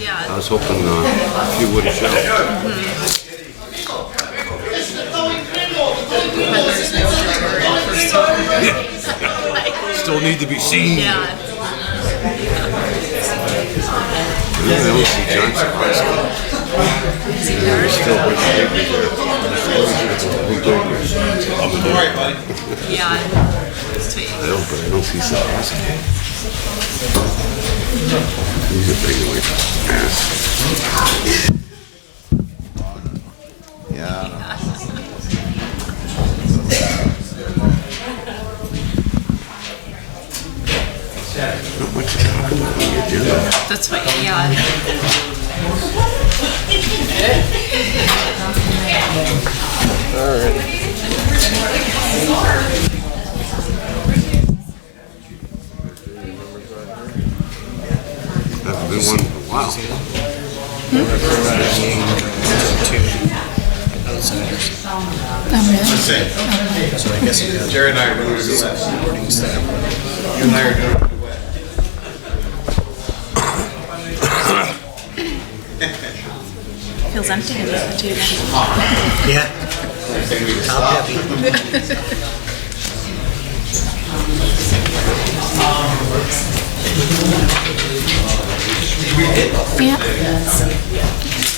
Yeah. I was hoping she would have shown. Still need to be seen. Yeah. I don't see Johnson. There's still a bunch of papers there. Who told you? All right, buddy. Yeah. I don't see Sabaski. He's a big one. Yeah. Not much to talk about when you do that. That's what, yeah. Hasn't been one in a while. So I guess Jerry and I are going to do that. You and I are going to do Feels empty in the table. Yeah. Top heavy. Yeah.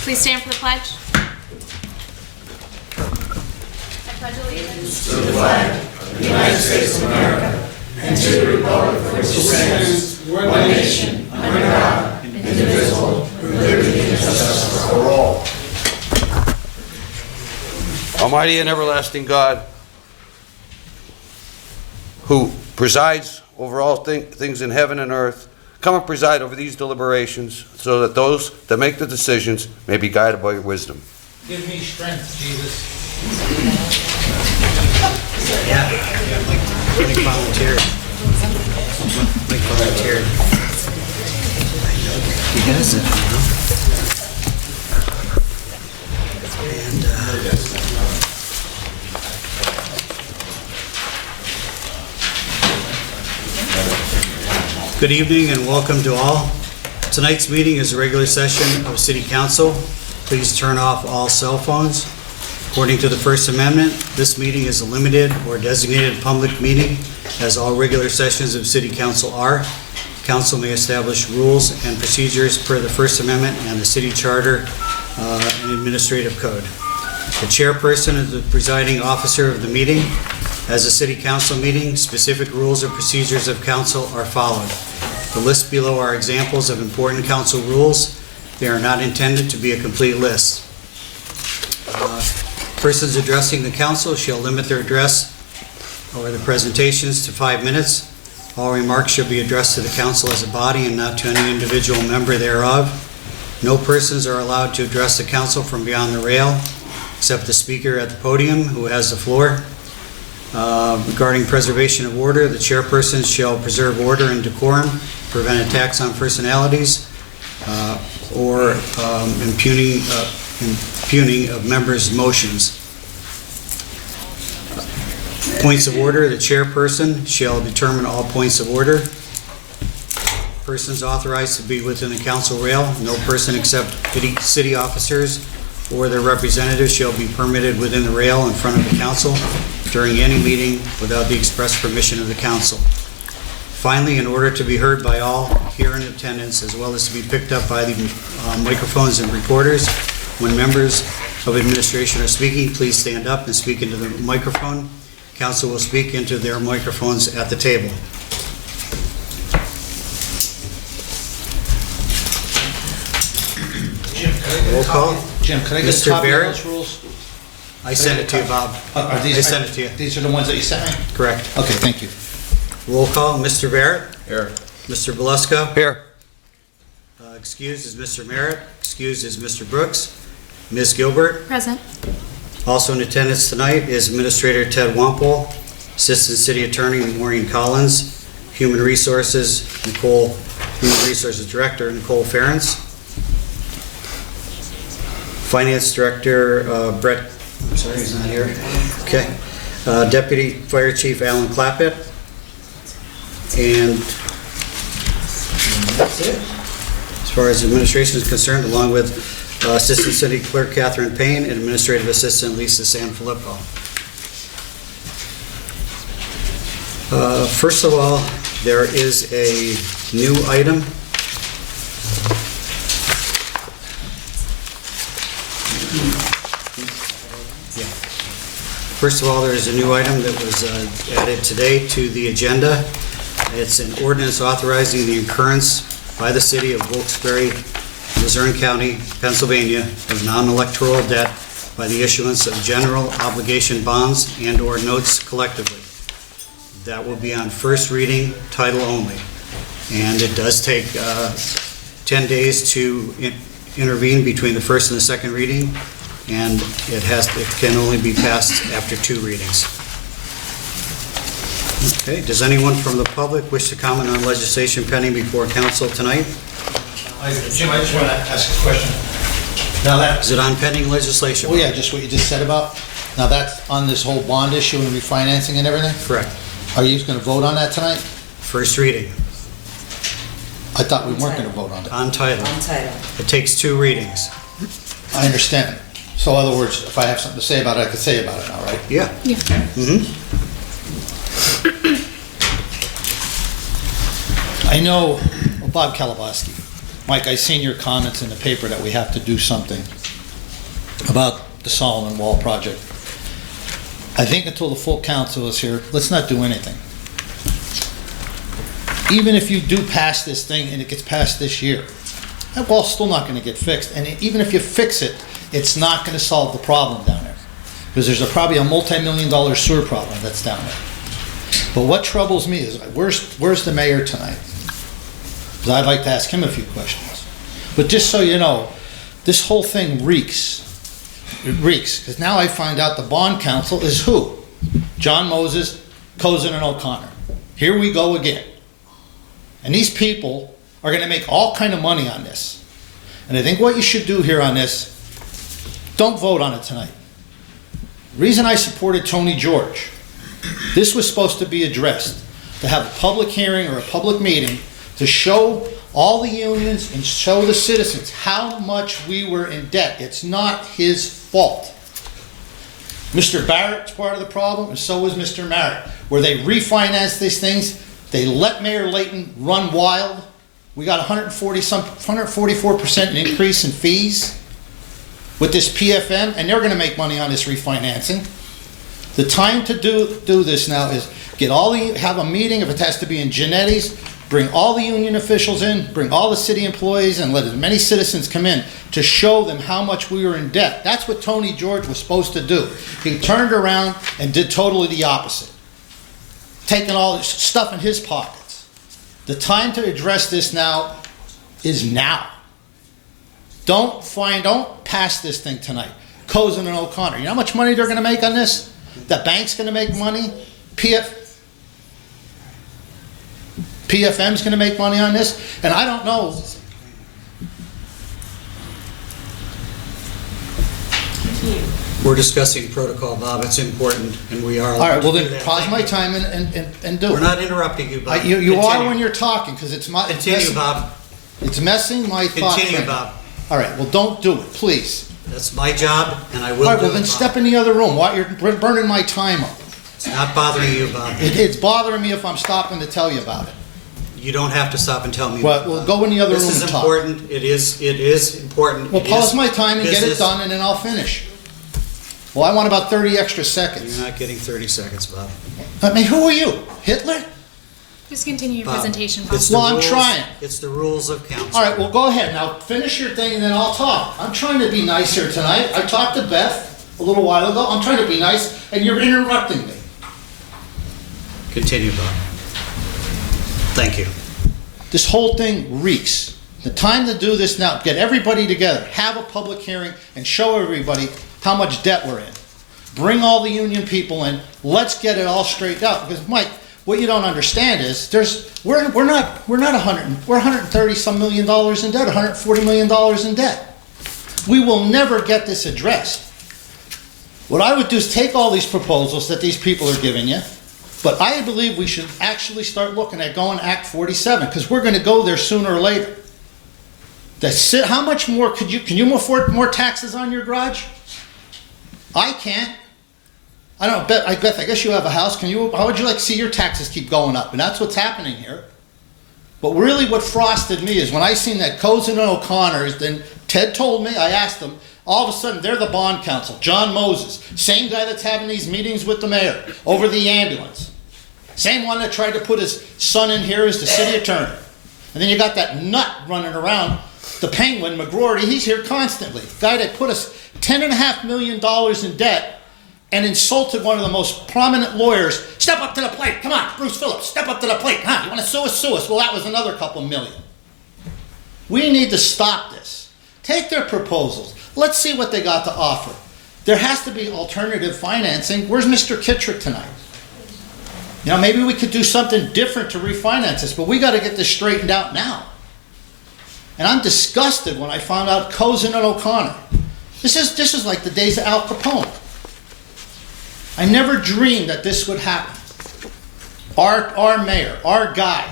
Please stand for the pledge. I pledge allegiance to the flag of the United States of America and to the republic for which it stands, one nation, under God, indivisible, with liberty and justice for all. Almighty and everlasting God, who presides over all things in heaven and earth, come and preside over these deliberations so that those that make the decisions may be guided by your wisdom. Give me strength, Jesus. Yeah. Mike volunteered. Mike volunteered. He has it, you know. And good evening and welcome to all. Tonight's meeting is a regular session of City Council. Please turn off all cell phones. According to the First Amendment, this meeting is a limited or designated public meeting, as all regular sessions of City Council are. Council may establish rules and procedures per the First Amendment and the City Charter and Administrative Code. The chairperson is the presiding officer of the meeting. As a City Council meeting, specific rules and procedures of council are followed. The list below are examples of important council rules. They are not intended to be a complete list. Persons addressing the council shall limit their address or the presentations to 5 minutes. All remarks should be addressed to the council as a body and not to any individual member thereof. No persons are allowed to address the council from beyond the rail, except the speaker at the podium who has the floor. Regarding preservation of order, the chairperson shall preserve order and decorum, prevent attacks on personalities, or impugning of members' motions. Points of order, the chairperson shall determine all points of order. Persons authorized to be within the council rail, no person except city officers or their representatives shall be permitted within the rail in front of the council during any meeting without the express permission of the council. Finally, in order to be heard by all here in attendance, as well as to be picked up by the microphones and recorders, when members of administration are speaking, please stand up and speak into the microphone. Council will speak into their microphones at the table. Roll call. Jim, can I get Mr. a copy of Barrett? those rules? I sent it to you, Bob. Are these, I sent it to you. These are the ones that you sent me? Correct. Okay, thank you. Roll call. Mr. Barrett? Here. Mr. Belusko? Here. Excused is Mr. Merritt. Excused is Mr. Brooks. Ms. Gilbert? Present. Also in attendance tonight is Administrator Ted Wampole, Assistant City Attorney Maureen Collins, Human Resources Director Nicole Ferentz, Finance Director Brett, I'm sorry, he's not here. Okay. Deputy Fire Chief Alan Clappett, and that's it. As far as administration is concerned, along with Assistant City Clerk Catherine Payne and Administrative Assistant Lisa Sanfilippo. First of all, there is a new item. First of all, there is a new item that was added today to the agenda. It's an ordinance authorizing the incurrence by the city of Wilkes-Barre, Luzerne County, Pennsylvania, of non-electoral debt by the issuance of general obligation bonds and/or notes collectively. That will be on first reading, title only. And it does take 10 days to intervene between the first and the second reading, and it can only be passed after 2 readings. Okay, does anyone from the public wish to comment on legislation pending before council tonight? Jim, I just want to ask a question. Now that, Is it on pending legislation? oh yeah, just what you just said about, now that's on this whole bond issue and refinancing and everything? Correct. Are you going to vote on that tonight? First reading, I thought we weren't going to vote on it. on title. On title. It takes 2 readings. I understand. So in other words, if I have something to say about it, I can say about it now, right? Yeah. I know, well, Bob Kalabowski, Mike, I seen your comments in the paper that we have to do something about the Solomon Wall project. I think until the full council is here, let's not do anything. Even if you do pass this thing and it gets passed this year, that wall's still not gonna get fixed. And even if you fix it, it's not gonna solve the problem down there. Because there's probably a multi-million-dollar sewer problem that's down there. But what troubles me is, where's the mayor tonight? Because I'd like to ask him a few questions. But just so you know, this whole thing reeks. It reeks, because now I find out the bond council is who? John Moses, Cozen, and O'Connor. Here we go again. And these people are gonna make all kind of money on this. And I think what you should do here on this, don't vote on it tonight. The reason I supported Tony George, this was supposed to be addressed, to have a public hearing or a public meeting to show all the unions and show the citizens how much we were in debt. It's not his fault. Mr. Barrett's part of the problem, and so was Mr. Merritt, where they refinanced these things. They let Mayor Layton run wild. We got 144% increase in fees with this PFM, and they're gonna make money on this refinancing. The time to do this now is have a meeting, if it has to be in Genetti's, bring all the union officials in, bring all the city employees, and let as many citizens come in to show them how much we were in debt. That's what Tony George was supposed to do. He turned around and did totally the opposite, taking all this stuff in his pockets. The time to address this now is now. Don't pass this thing tonight. Cozen and O'Connor, you know how much money they're gonna make on this? The bank's gonna make money? PFM's gonna make money on this? And I don't know. We're discussing protocol, Bob. It's important, and we are. All right, well allowed to do then that. pause my time and do it. We're not interrupting you, Bob. You are Continue. when you're talking, because it's Continue, messing, Bob. it's messing my thought. Continue, train. Bob. All right, well, don't do it, please. That's my job, and I will All right, do well, it, then Bob. step in the other room. Why, you're burning my time up. It's not bothering you, Bob. It's bothering me if I'm stopping to tell you about it. You don't have to stop and tell me. Well, we'll go in the other room This is and talk. important. It is important. Well, It pause is my time and get it business. done, and then I'll finish. Well, I want about 30 extra seconds. You're not getting 30 seconds, Bob. I mean, who are you? Hitler? Just continue your Bob, presentation, Bob. it's the Well, I'm rules- trying. It's the rules of council. All right, well, go ahead. Now, finish your thing, and then I'll talk. I'm trying to be nice here tonight. I talked to Beth a little while ago. I'm trying to be nice, and you're interrupting me. Continue, Bob. Thank you. This whole thing reeks. The time to do this now, get everybody together, have a public hearing, and show everybody how much debt we're in. Bring all the union people in, let's get it all straightened out, because Mike, what you don't understand is, we're 130 some million dollars in debt, 140 million dollars in debt. We will never get this addressed. What I would do is take all these proposals that these people are giving you, but I believe we should actually start looking at going Act 47, because we're gonna go there sooner or later. How much more can you afford more taxes on your garage? I can't. I guess you have a house. How would you like to see your taxes keep going up? And that's what's happening here. But really what frosted me is when I seen that Cozen and O'Connor's, then Ted told me, I asked them, all of a sudden they're the bond counsel. John Moses, same guy that's having these meetings with the mayor over the ambulance. Same one that tried to put his son in here as the city attorney. And then you got that nut running around, the Penguin, McGrory, he's here constantly. Guy that put us $10.5 million in debt and insulted one of the most prominent lawyers. Step up to the plate. Come on, Bruce Phillips, step up to the plate. Huh? You want to sue us? Sue us. Well, that was another couple million. We need to stop this. Take their proposals. Let's see what they got to offer. There has to be alternative financing. Where's Mr. Kittrick tonight? You know, maybe we could do something different to refinance this, but we got to get this straightened out now. And I'm disgusted when I found out Cozen and O'Connor. This is like the days of Al Capone. I never dreamed that this would happen. Our mayor, our guy.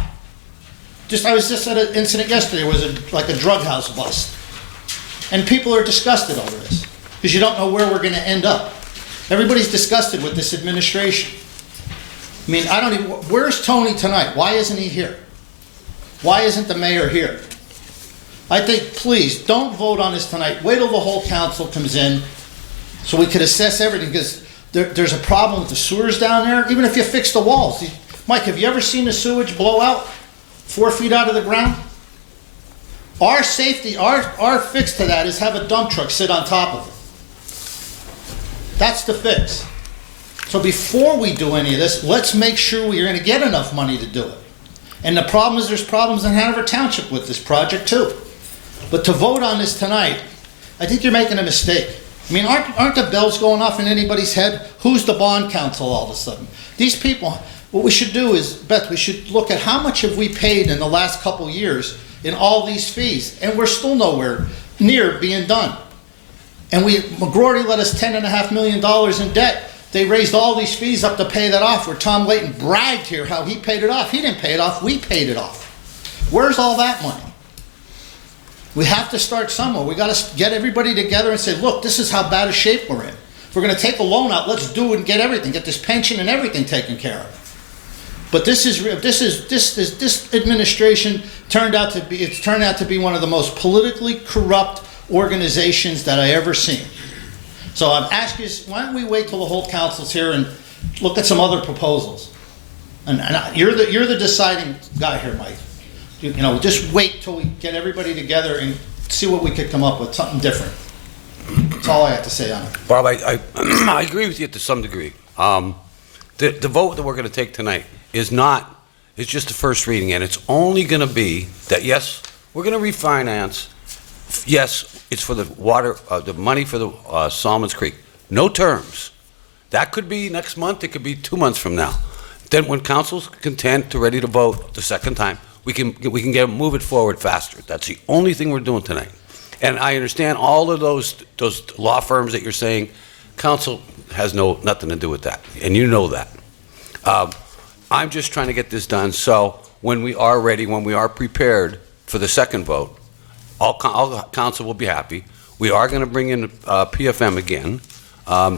I was just at an incident yesterday. It was like a drug house bust. And people are disgusted over this because you don't know where we're going to end up. Everybody's disgusted with this administration. I mean, where's Tony tonight? Why isn't he here? Why isn't the mayor here? I think, please, don't vote on this tonight. Wait till the whole council comes in so we could assess everything, because there's a problem with the sewers down there, even if you fix the walls. Mike, have you ever seen the sewage blow out 4 feet out of the ground? Our safety, our fix to that is have a dump truck sit on top of it. That's the fix. So before we do any of this, let's make sure we're going to get enough money to do it. And the problem is there's problems in Hanover Township with this project too. But to vote on this tonight, I think you're making a mistake. I mean, aren't the bells going off in anybody's head? Who's the bond counsel all of a sudden? These people, what we should do is, Beth, we should look at how much have we paid in the last couple of years in all these fees, and we're still nowhere near being done. And McGrory let us $10.5 million in debt. They raised all these fees up to pay that off, where Tom Layton bragged here how he paid it off. He didn't pay it off, we paid it off. Where's all that money? We have to start somewhere. We got to get everybody together and say, look, this is how bad a shape we're in. If we're going to take a loan out, let's do it and get everything, get this pension and everything taken care of. But this administration turned out to be one of the most politically corrupt organizations that I ever seen. So I'm asking you, why don't we wait till the whole council's here and look at some other proposals? You're the deciding guy here, Mike. You know, just wait till we get everybody together and see what we could come up with, something different. That's all I have to say on it. Bob, I agree with you to some degree. The vote that we're going to take tonight is just the first reading, and it's only going to be that, yes, we're going to refinance. Yes, it's for the water, the money for the Salmons Creek. No terms. That could be next month. It could be 2 months from now. Then when council's content to ready to vote the second time, we can move it forward faster. That's the only thing we're doing tonight. And I understand all of those law firms that you're saying. Council has nothing to do with that, and you know that. I'm just trying to get this done so when we are ready, when we are prepared for the second vote, all council will be happy. We are going to bring in PFM again,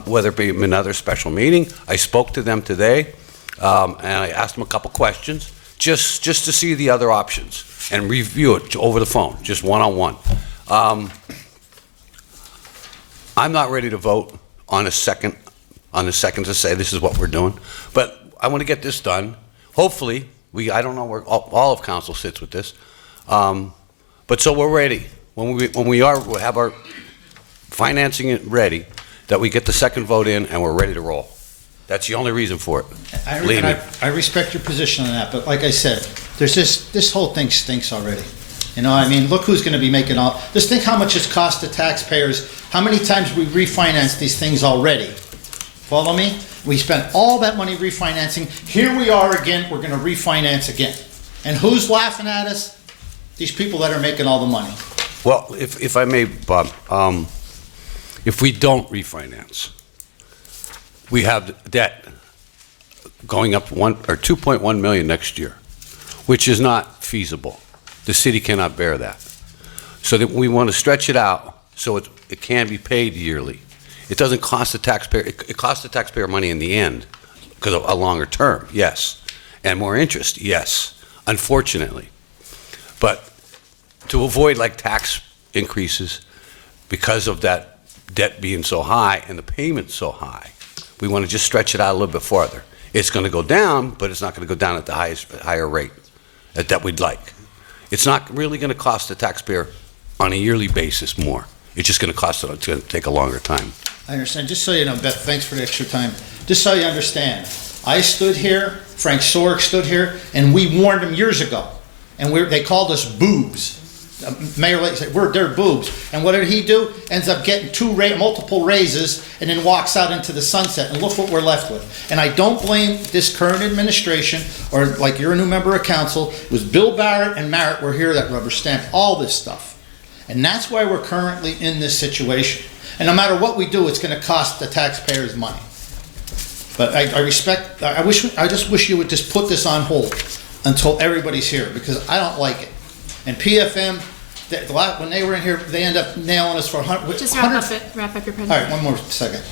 whether it be another special meeting. I spoke to them today, and I asked them a couple questions just to see the other options and review it over the phone, just one-on-one. I'm not ready to vote on a second to say this is what we're doing, but I want to get this done. Hopefully, I don't know where all of council sits with this, but so we're ready. We'll have our financing it ready, that we get the second vote in and we're ready to roll. That's the only reason for it. I respect your position on that, but like I said, there's this whole thing stinks already. You know, I mean, look who's going to be making all. Just think how much it's cost the taxpayers. How many times we refinanced these things already? Follow me? We spent all that money refinancing. Here we are again. We're going to refinance again. And who's laughing at us? These people that are making all the money. Well, if I may, Bob, if we don't refinance, we have debt going up 2.1 million next year, which is not feasible. The city cannot bear that. So that we want to stretch it out so it can be paid yearly. It doesn't cost the taxpayer, it costs the taxpayer money in the end, because of a longer term, yes. And more interest, yes, unfortunately. But to avoid like tax increases because of that debt being so high and the payment so high, we want to just stretch it out a little bit farther. It's going to go down, but it's not going to go down at the higher rate that we'd like. It's not really going to cost the taxpayer on a yearly basis more. It's just going to cost it's going to take a longer time. I understand. Just so you know, Beth, thanks for the extra time. Just so you understand, I stood here, Frank Sorek stood here, and we warned them years ago. And they called us boobs. Mayor Lake said, they're boobs. And what did he do? Ends up getting multiple raises and then walks out into the sunset. And look what we're left with. And I don't blame this current administration, or like you're a new member of council, it was Bill Barrett and Merritt were here that rubber stamped all this stuff. And that's why we're currently in this situation. And no matter what we do, it's going to cost the taxpayers money. But I just wish you would just put this on hold until everybody's here, because I don't like it. And PFM, when they were in here, they end up nailing us for 100. Just wrap up your presentation. All right, one more second.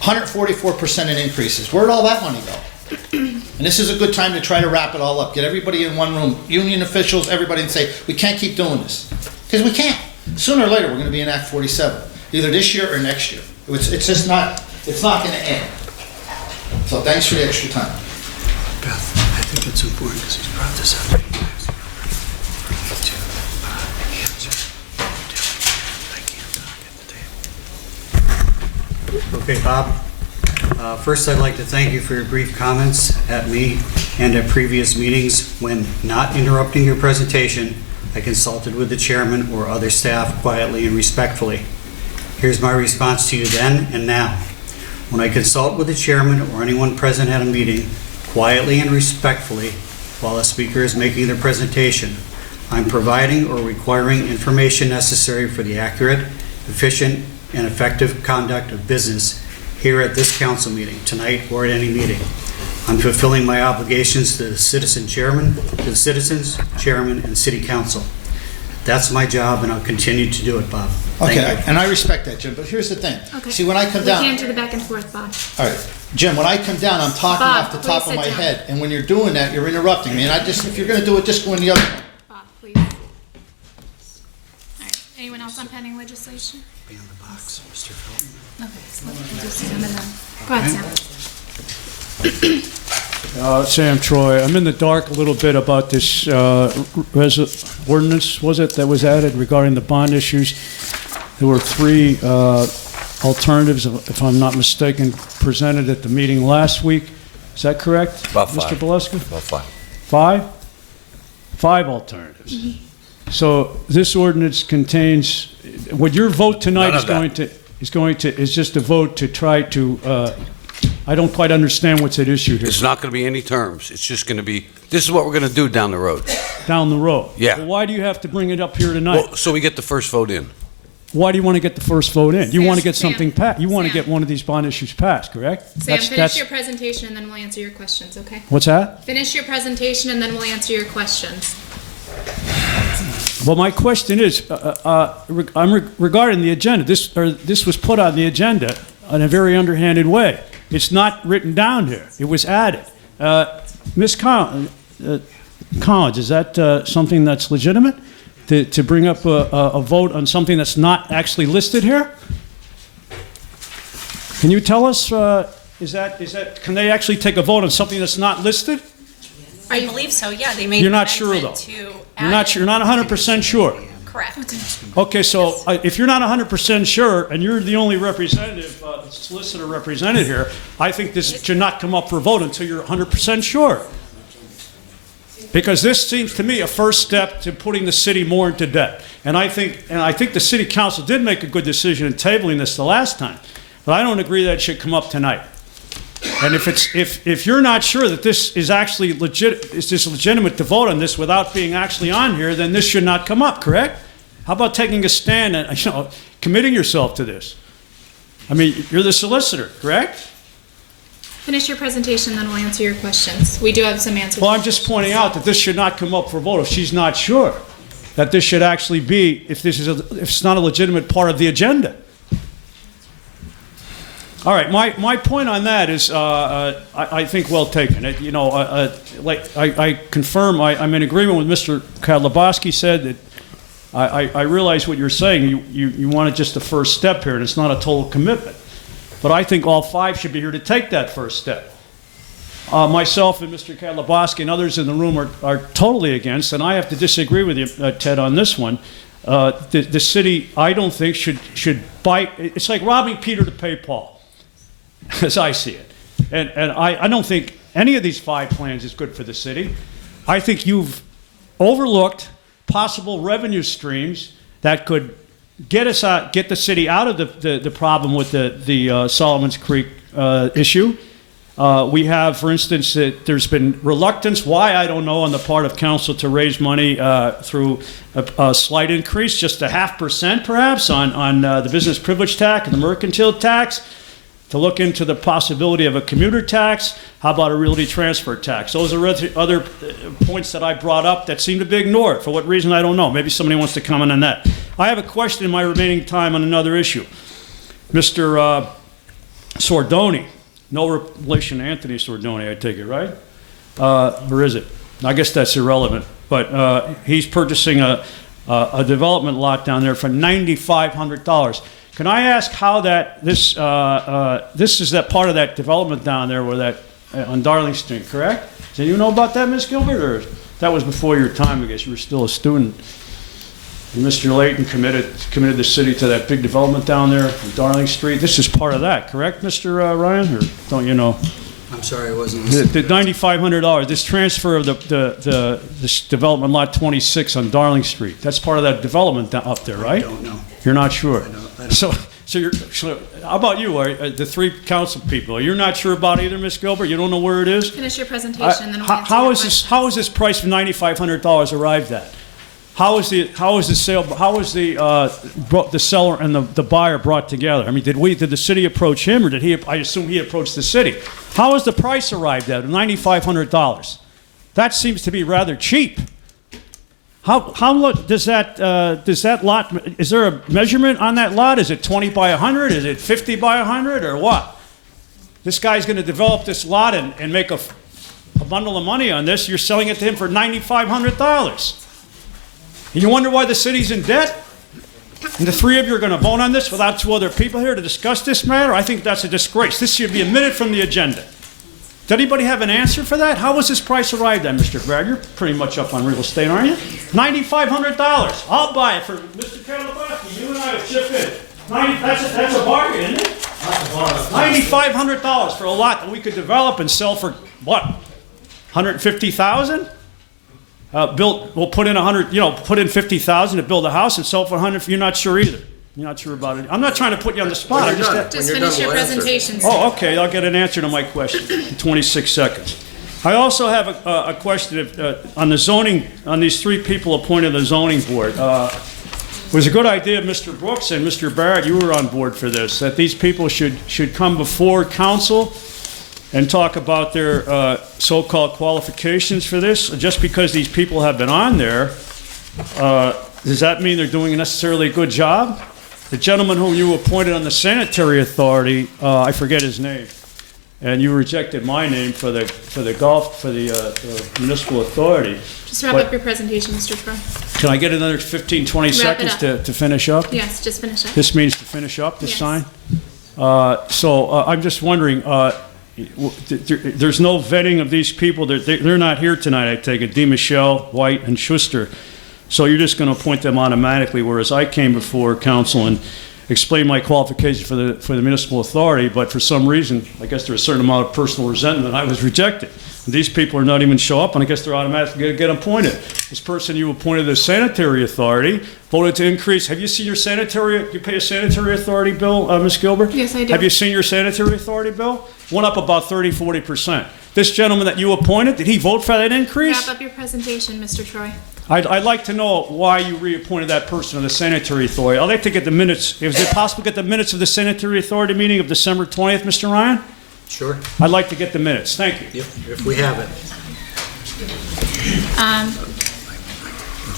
144% in increases. Where'd all that money go? And this is a good time to try to wrap it all up. Get everybody in one room, union officials, everybody, and say, we can't keep doing this. Because we can't. Sooner or later, we're going to be in Act 47, either this year or next year. It's just not, it's not going to end. So thanks for the extra time. Beth, I think it's important because he's brought this up. Okay, Bob. First, I'd like to thank you for your brief comments at me and at previous meetings. When not interrupting your presentation, I consulted with the chairman or other staff quietly and respectfully. Here's my response to you then and now. When I consult with the chairman or anyone present at a meeting, quietly and respectfully, while a speaker is making their presentation, I'm providing or requiring information necessary for the accurate, efficient, and effective conduct of business here at this council meeting, tonight or at any meeting. I'm fulfilling my obligations to the citizens, chairman, and city council. That's my job, and I'll continue to do it, Bob. Thank Okay, you. and I respect that, Jim, but here's the thing. Okay. See, when I come down... We can't do the back and forth, Bob. All right, Jim, when I come down, I'm talking Bob, off the top please of my sit down. head, and when you're doing that, you're interrupting me, and if you're gonna do it, just go in the other one. Bob, please. All right. Anyone else on pending legislation? Be on the box, Mr. Felton. Okay, so we'll do Sam and then. Go ahead, Sam. Sam Troy, I'm in the dark a little bit about this ordinance, was it, that was added regarding the bond issues? There were three alternatives, if I'm not mistaken, presented at the meeting last week. Is that correct? About five. Mr. Beleska? About 5. 5? 5 alternatives. Mm-hmm. So this ordinance contains, what your vote tonight None of is just a vote to try to, I don't quite understand what's at issue here. It's not going to be any terms. It's just going to be, this is what we're going to do down the road. Down the road. Yeah. Well, why do you have to bring it up here tonight? Well, so we get the first vote in. Why do you want to get the first vote in? You want to get Sam, something passed. You want to Sam. get one of these bond issues passed, correct? Sam, finish your presentation and then we'll answer your questions, okay? What's that? Finish your presentation and then we'll answer your questions. Well, my question is, regarding the agenda. This was put on the agenda in a very underhanded way. It's not written down here. It was added. Ms. Collins, is that something that's legitimate? To bring up a vote on something that's not actually listed here? Can you tell us, can they actually take a vote on something that's not listed? I believe so, yeah, they made You're an not sure, amendment though? to You're add not it. 100% sure? Correct. Okay, so if you're not 100% sure, and you're the only representative, solicitor represented here, I think this should not come up for a vote until you're 100% sure. Because this seems to me a first step to putting the city more into debt. And I think the city council did make a good decision in tabling this the last time. But I don't agree that it should come up tonight. And if you're not sure that this is actually legitimate to vote on this without being actually on here, then this should not come up, correct? How about taking a stand and committing yourself to this? I mean, you're the solicitor, correct? Finish your presentation, then we'll answer your questions. We do have some answers. Well, I'm just pointing out that this should not come up for vote if she's not sure. that this should actually be, if it's not a legitimate part of the agenda. All right, my point on that is, I think well taken. I confirm, I'm in agreement with Mr. Kadlubowski said that I realize what you're saying. You wanted just the first step here, and it's not a total commitment. But I think all 5 should be here to take that first step. Myself and Mr. Kadlubowski and others in the room are totally against, and I have to disagree with you, Ted, on this one. The city, I don't think, should buy. It's like robbing Peter to pay Paul, as I see it. And I don't think any of these 5 plans is good for the city. I think you've overlooked possible revenue streams that could get the city out of the problem with the Solomon's Creek issue. We have, for instance, there's been reluctance, why I don't know, on the part of council to raise money through a slight increase, just a 0.5% perhaps, on the business privilege tax and the mercantile tax, to look into the possibility of a commuter tax. How about a realty transfer tax? Those are other points that I brought up that seem to be ignored. For what reason, I don't know. Maybe somebody wants to comment on that. I have a question in my remaining time on another issue. Mr. Sordoni, no relation to Anthony Sordoni, I take it, right? Or is it? I guess that's irrelevant. But he's purchasing a development lot down there for $9,500. Can I ask how this is that part of that development down there where that on Darling Street, correct? Do you know about that, Ms. Gilbert, or that was before your time? I guess you were still a student. And Mr. Layton committed the city to that big development down there on Darling Street. This is part of that, correct, Mr. Ryan, or don't you know? I'm sorry, I wasn't The $9,500. This transfer of this development lot 26 on Darling Street. That's part of that development up there, right? I don't know. You're not sure. I don't. So how about you? The 3 council people? You're not sure about either, Ms. Gilbert? You don't know where it is? Finish your presentation, then we'll answer how your is questions. how is this price of $9,500 arrived at? How is the seller and the buyer brought together? I mean, did the city approach him, or did he? I assume he approached the city. How is the price arrived at $9,500? That seems to be rather cheap. How does that lot? Is there a measurement on that lot? Is it 20 by 100? Is it 50 by 100, or what? This guy's going to develop this lot and make a bundle of money on this. You're selling it to him for $9,500. And you wonder why the city's in debt? And the 3 of you are going to vote on this without 2 other people here to discuss this matter? I think that's a disgrace. This should be omitted from the agenda. Does anybody have an answer for that? How was this price arrived at, Mr. Bragg? You're pretty much up on real estate, aren't you? $9,500. I'll buy it for Mr. Kadlubowski. You and I will chip in. That's a bargain, isn't it? $9,500 for a lot that we could develop and sell for what? $150,000? We'll put in put in $50,000 to build a house and sell it for $100,000. You're not sure either. You're not sure about it. I'm not trying to put you on the spot. I Just finish your presentation. Oh, okay. I'll get an answer to my question in 26 seconds. I also have a question on the zoning, on these 3 people appointed to the zoning board. It was a good idea of Mr. Brooks and Mr. Barrett, you were on board for this, that these people should come before council and talk about their so-called qualifications for this. Just because these people have been on there, does that mean they're doing necessarily a good job? The gentleman whom you appointed on the sanitary authority, I forget his name, and you rejected my name for the municipal authority. Just wrap up your presentation, Mr. Troy. Can I get another 15, 20 Wrap it seconds up. to finish up? Yes, just finish up. This means to finish up, this Yes. sign? I'm just wondering, there's no vetting of these people. They're not here tonight, I take it. Michelle, White, and Schuster. So you're just going to appoint them automatically, whereas I came before council and explained my qualifications for the municipal authority, but for some reason, I guess there's a certain amount of personal resentment, I was rejected. And these people are not even show up, and I guess they're automatically going to get appointed. This person you appointed to the sanitary authority voted to increase. Have you seen your you pay a sanitary authority bill, Ms. Gilbert? Yes, I do. Have you seen your sanitary authority bill? Went up about 30, 40%. This gentleman that you appointed, did he vote for that increase? Wrap up your presentation, Mr. Troy. I'd like to know why you reappointed that person to the sanitary authority. I'd like to get the minutes. Is it possible to get the minutes of the sanitary authority meeting of December 20th, Mr. Ryan? Sure. I'd like to get the minutes. Thank you. If we have it.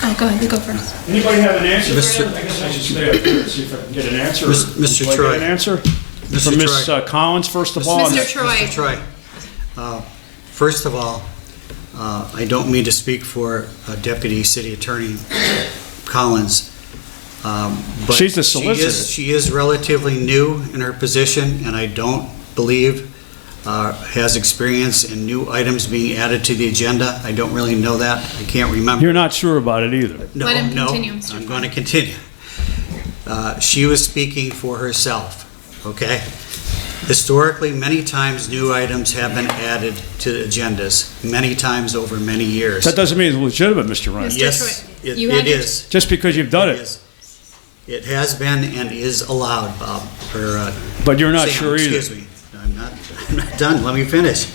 Oh, go ahead, you go first. Anybody have an answer? Mr. I guess I should stay up here and see if I can get an answer. Mr. Do I Troy. get an answer? Mr. From Ms. Troy. Collins, first of all. and- Mr. Troy. Mr. Troy, first of all, I don't mean to speak for Deputy City Attorney Collins, but She's the solicitor. She is relatively new in her position, and I don't believe has experience in new items being added to the agenda. I don't really know that. I can't remember. You're not sure about it either. No, Let him no, continue, Mr. I'm going to continue. She was speaking for herself, okay? Historically, many times new items have been added to agendas, many times over many years. That doesn't mean it's legitimate, Mr. Ryan. Mr. Yes, Troy, it you had it your- is. Just because you've done It it. is. It has been and is allowed, Bob, or But you're not Sam, sure either. excuse me. I'm not done, let me finish,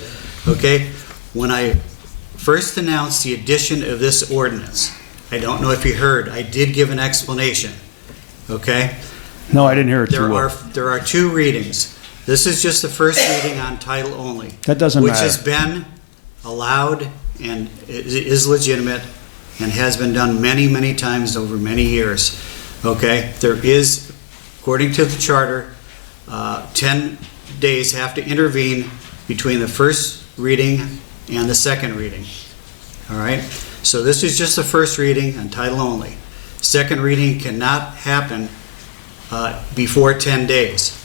okay? When I first announced the addition of this ordinance, I don't know if you heard, I did give an explanation, okay? No, I didn't hear it too well. There are two readings. This is just the first reading on title only. That doesn't Which matter. has been allowed and is legitimate and has been done many, many times over many years, okay? There is, according to the charter, 10 days have to intervene between the first reading and the second reading, all right? So this is just the first reading on title only. Second reading cannot happen before 10 days.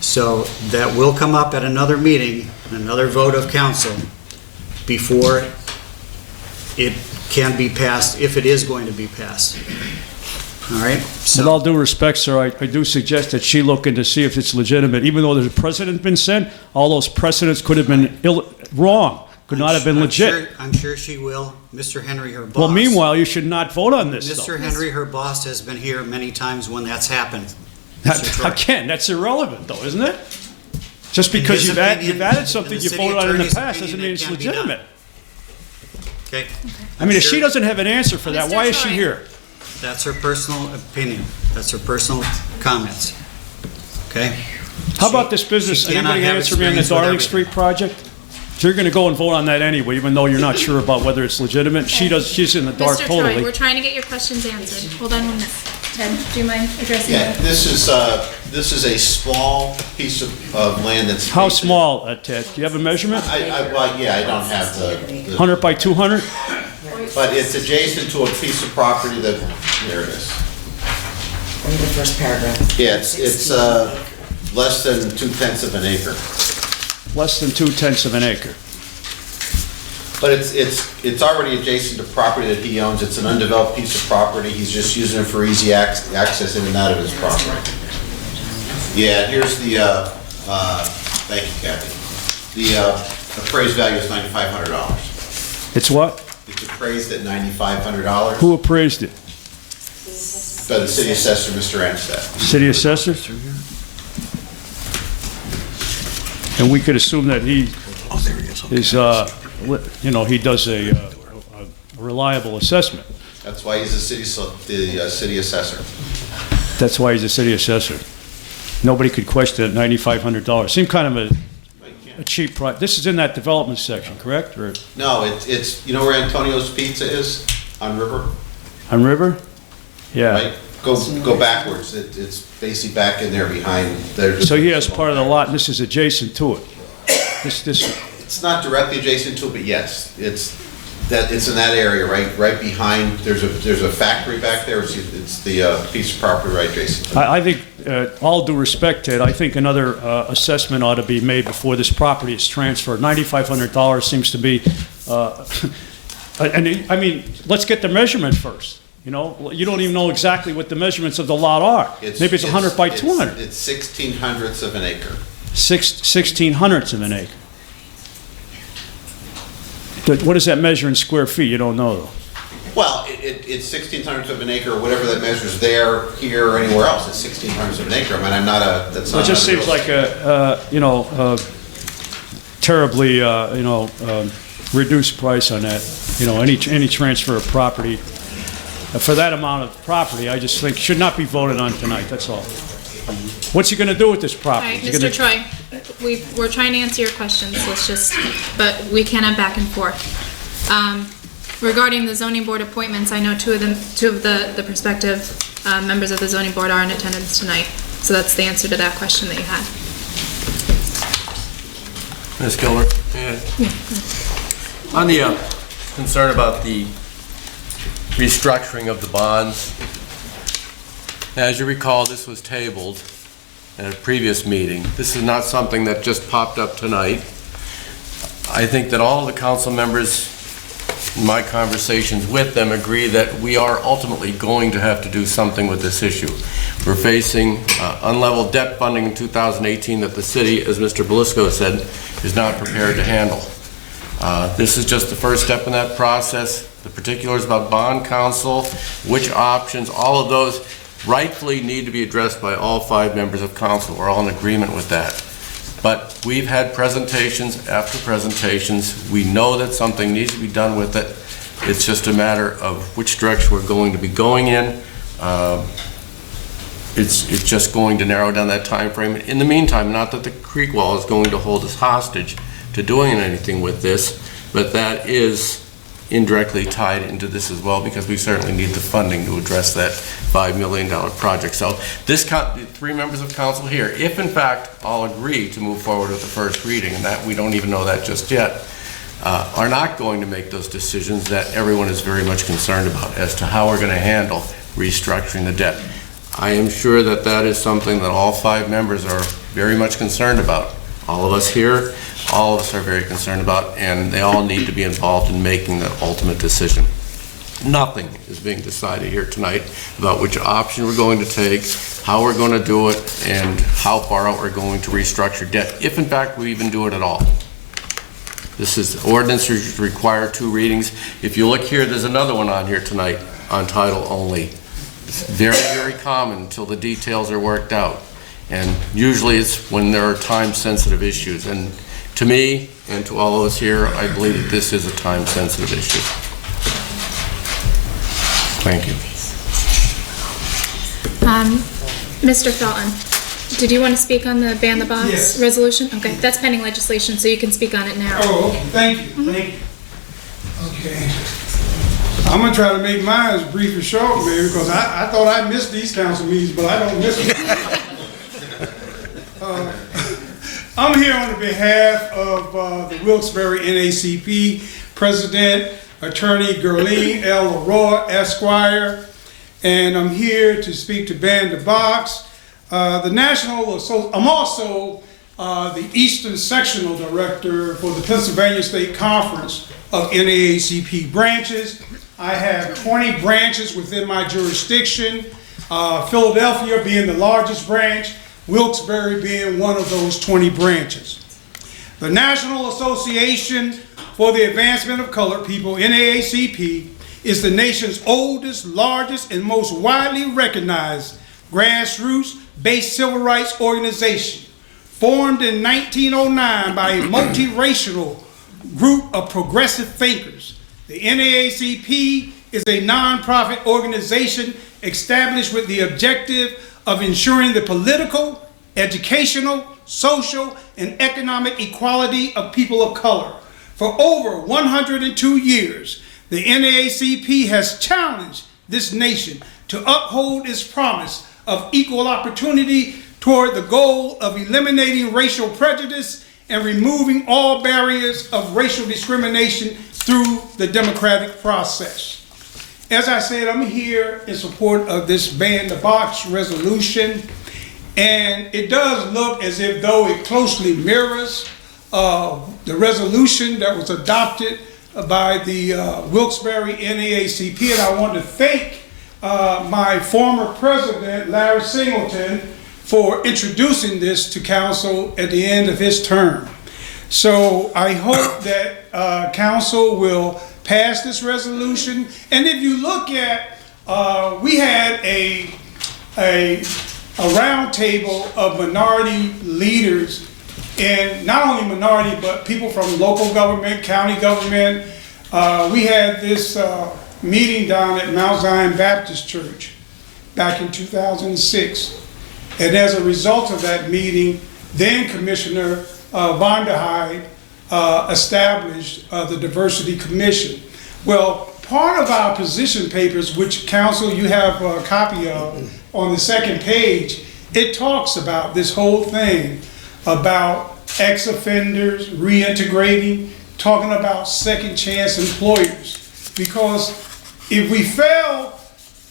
So that will come up at another meeting, another vote of council, before it can be passed, if it is going to be passed. All right? With all due respect, sir, I do suggest that she look in to see if it's legitimate. Even though there's a precedent been sent, all those precedents could have been wrong, could not have been legit. I'm sure she will. Mr. Henry, her boss. Well, meanwhile, you should not vote on this, though. Mr. Henry, her boss, has been here many times when that's happened. Mr. Troy. Again, that's irrelevant, though, isn't it? Just In because his you've opinion, added in something the you city voted on in the attorney's past doesn't opinion, mean it it's can be done. legitimate. Okay? I mean, if Mr. she doesn't have an answer for that, Mr. why is she Troy. here? That's her personal opinion. That's her personal comments. Okay? How about this business? she cannot Anybody have answer me on the experience with Darling everything. Street project? So you're gonna go and vote on that anyway, even though you're not sure about whether it's legitimate? She's in the dark Mr. Troy, totally. we're trying to get your questions answered. Hold on 1 minute. Ted, do you mind addressing Yeah, that? this is a small piece of land that's. How small, Ted? Do you have a measurement? Well, yeah, I don't have the, 100 by 200? but it's adjacent to a piece of property that, there it is. Read the first paragraph. Yeah, it's less than 2/10 of an acre. Less than 2/10 of an acre. But it's already adjacent to property that he owns. It's an undeveloped piece of property. He's just using it for easy access in and out of his property. Yeah, here's the, thank you, Kathy. The appraised value is $9,500. It's what? It's appraised at $9,500 Who appraised it? by the city assessor, Mr. Anstad. City assessor? And we could assume that he is, he does a reliable assessment. That's why he's the city assessor. That's why he's a city assessor. Nobody could question it, $9,500. Seemed kind of a cheap price. This is in that development section, correct? Or No, it's, you know where Antonio's Pizza is on River? on River? Yeah. Right? Go backwards. It's basically back in there behind there. So he has part of the lot, and this is adjacent to it. This, It's not directly adjacent to it, but yes, it's in that area, right behind, there's a factory back there. It's the piece of property right adjacent to it. I think, all due respect, Ted, I think another assessment ought to be made before this property is transferred. $9,500 seems to be, I mean, let's get the measurement first. You know, you don't even know exactly what the measurements of the lot are. Maybe it's 100 by 200. It's 16/100ths of an acre. 16/100ths of an acre. But what does that measure in square feet? You don't know, though. Well, it's 16/100ths of an acre, or whatever that measures there, here, or anywhere else. It's 16/100ths of an acre. I mean, that's not. It just seems like terribly, reduced price on that. You know, any transfer of property for that amount of property, I just think should not be voted on tonight. That's all. What's he going to do with this All property? right, Is he gonna- Mr. Troy, we're trying to answer your questions, but we can't have back and forth. Regarding the zoning board appointments, I know two of the prospective members of the zoning board are in attendance tonight. So that's the answer to that question that you had. Ms. Gilbert? On the concern about the restructuring of the bonds, as you recall, this was tabled at a previous meeting. This is not something that just popped up tonight. I think that all of the council members, in my conversations with them, agree that we are ultimately going to have to do something with this issue. We're facing unleveled debt funding in 2018 that the city, as Mr. Belisco said, is not prepared to handle. This is just the first step in that process. The particulars about bond counsel, which options, all of those rightfully need to be addressed by all 5 members of council. We're all in agreement with that. But we've had presentations after presentations. We know that something needs to be done with it. It's just a matter of which direction we're going to be going in. It's just going to narrow down that time frame. In the meantime, not that the creek wall is going to hold us hostage to doing anything with this, but that is indirectly tied into this as well, because we certainly need the funding to address that $5 million project. So this 3 members of council here, if in fact all agree to move forward with the first reading, and that we don't even know that just yet, are not going to make those decisions that everyone is very much concerned about as to how we're going to handle restructuring the debt. I am sure that that is something that all 5 members are very much concerned about. All of us here, all of us are very concerned about, and they all need to be involved in making the ultimate decision. Nothing is being decided here tonight about which option we're going to take, how we're going to do it, and how far out we're going to restructure debt, if in fact we even do it at all. This is ordinance require 2 readings. If you look here, there's another one on here tonight on title only. It's very, very common until the details are worked out. And usually it's when there are time-sensitive issues. And to me, and to all of us here, I believe that this is a time-sensitive issue. Thank you. Mr. Felton, did you want to speak on the ban the box resolution? Okay, that's pending legislation, so you can speak on it now. Oh, okay. Thank you. Thank you. Okay. I'm gonna try to make mine as brief and short, baby, because I thought I missed these council meetings, but I don't miss them. I'm here on behalf of the Wilkes-Barre NACP President, Attorney Gerline L. Leroy, Esquire, and I'm here to speak to Ban the Box. I'm also the Eastern Sectional Director for the Pennsylvania State Conference of NAACP branches. I have 20 branches within my jurisdiction, Philadelphia being the largest branch, Wilkes-Barre being one of those 20 branches. The National Association for the Advancement of Colored People, NAACP, is the nation's oldest, largest, and most widely recognized grassroots-based civil rights organization, formed in 1909 by a multiracial group of progressive thinkers. The NAACP is a nonprofit organization established with the objective of ensuring the political, educational, social, and economic equality of people of color. For over 102 years, the NAACP has challenged this nation to uphold its promise of equal opportunity toward the goal of eliminating racial prejudice and removing all barriers of racial discrimination through the democratic process. As I said, I'm here in support of this Ban the Box resolution, and it does look as if though it closely mirrors the resolution that was adopted by the Wilkes-Barre NAACP, and I want to thank my former president, Larry Singleton, for introducing this to council at the end of his term. So I hope that council will pass this resolution. And if you look at, we had a round table of minority leaders, and not only minority, but people from local government, county government. We had this meeting down at Mount Zion Baptist Church back in 2006. And as a result of that meeting, then Commissioner Von der Heide established the Diversity Commission. Well, part of our position papers, which council you have a copy of, on the second page, it talks about this whole thing about ex-offenders reintegrating, talking about second chance employers. Because if we fail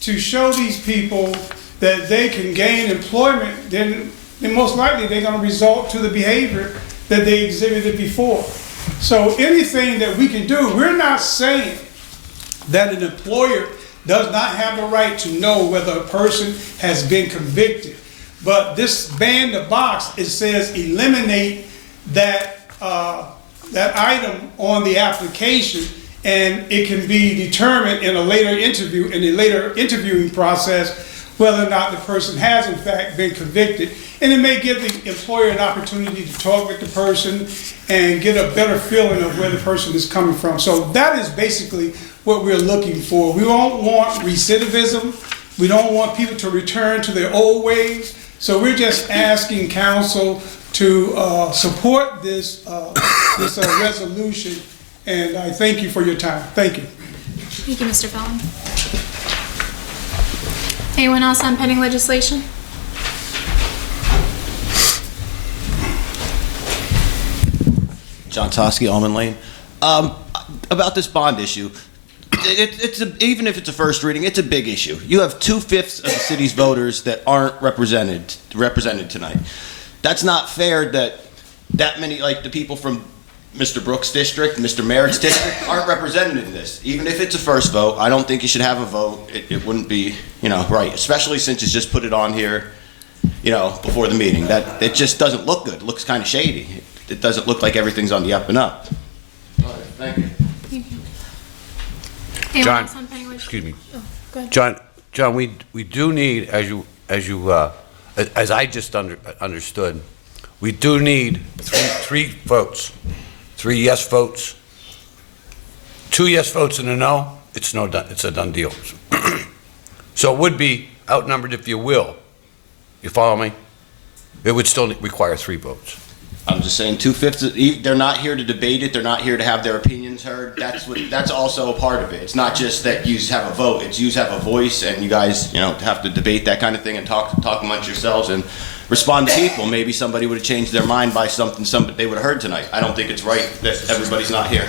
to show these people that they can gain employment, then most likely they're going to result to the behavior that they exhibited before. So anything that we can do, we're not saying that an employer does not have the right to know whether a person has been convicted. But this ban the box, it says eliminate that, that item on the application, and it can be determined in a later interview, in a later interviewing process, whether or not the person has in fact been convicted. And it may give the employer an opportunity to talk with the person and get a better feeling of where the person is coming from. So that is basically what we're looking for. We don't want recidivism. We don't want people to return to their old ways. So we're just asking council to support this, this resolution. And I thank you for your time. Thank you. Thank you, Mr. Fallon. Anyone else on pending legislation? John Toski, Almond Lane. About this bond issue, even if it's a first reading, it's a big issue. You have 2/5 of the city's voters that aren't represented tonight. That's not fair that many, like the people from Mr. Brooks' district, Mr. Merritt's district, aren't represented in this. Even if it's a first vote, I don't think you should have a vote. It wouldn't be, right, especially since you just put it on here, before the meeting. That it just doesn't look good. It looks kind of shady. It doesn't look like everything's on the up and up. All right, thank you. Thank you. Anyone John, else on pending excuse me. legislation? Oh, go ahead. John, we do need, as I just understood, we do need three votes, 3 yes votes, 2 yes votes and a no. It's a done deal. So it would be outnumbered, if you will. You follow me? It would still require 3 votes. I'm just saying 2/5. They're not here to debate it. They're not here to have their opinions heard. That's also a part of it. It's not just that you have a vote. It's you have a voice, and you guys, have to debate that kind of thing and talk amongst yourselves and respond to people. Maybe somebody would have changed their mind by something they would have heard tonight. I don't think it's right that everybody's not here.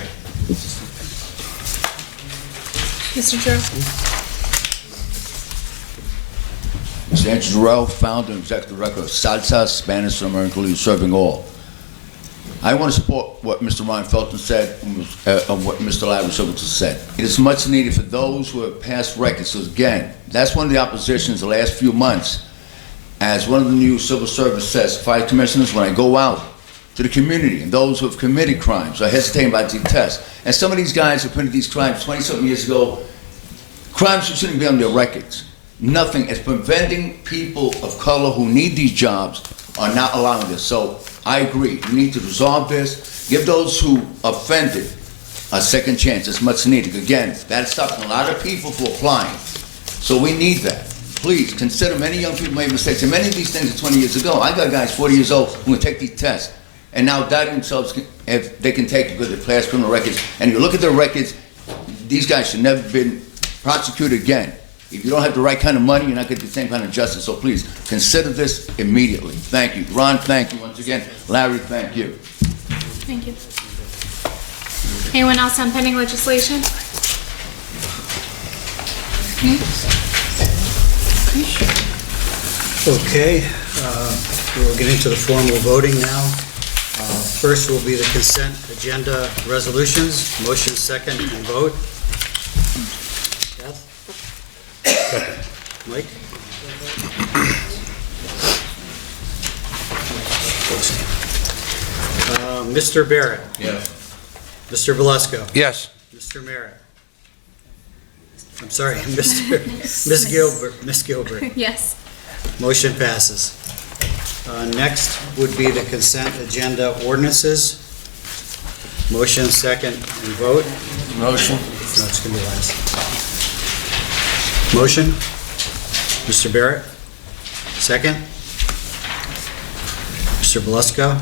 Mr. Drew? Mr. Andrew Jarrell, founder and executive director of Salsa Spanish for American League, serving all. I want to support what Mr. Ryan Felton said and what Mr. Larry Singleton said. It is much needed for those who have passed records. So again, that's one of the oppositions the last few months. As one of the new civil service says, fire commissioners, when I go out to the community and those who have committed crimes, I hesitate about the test. And some of these guys who committed these crimes 20-something years ago, crimes shouldn't be on their records. Nothing is preventing people of color who need these jobs are not allowing this. So I agree. We need to resolve this. Give those who offended a second chance. It's much needed. Again, that stopped a lot of people from applying. So we need that. Please consider many young people made mistakes. And many of these things are 20 years ago. I got guys 40 years old who can take these tests and now doubt themselves if they can take it because of past criminal records. And you look at their records, these guys should never have been prosecuted again. If you don't have the right kind of money, you're not going to get the same kind of justice. So please, consider this immediately. Thank you. Ron, thank you once again. Larry, thank you. Thank you. Anyone else on pending legislation? Okay, we'll get into the formal voting now. First will be the consent agenda resolutions. Motion second and vote. Kath? Mike? Mr. Barrett? Yes. Mr. Belusco? Yes. Mr. Merritt? I'm sorry, Ms. Gilbert. Ms. Gilbert. Yes. Motion passes. Next would be the consent agenda ordinances. Motion second and vote. Motion. No, it's going to be last. Motion? Mr. Barrett? Second? Mr. Belusco?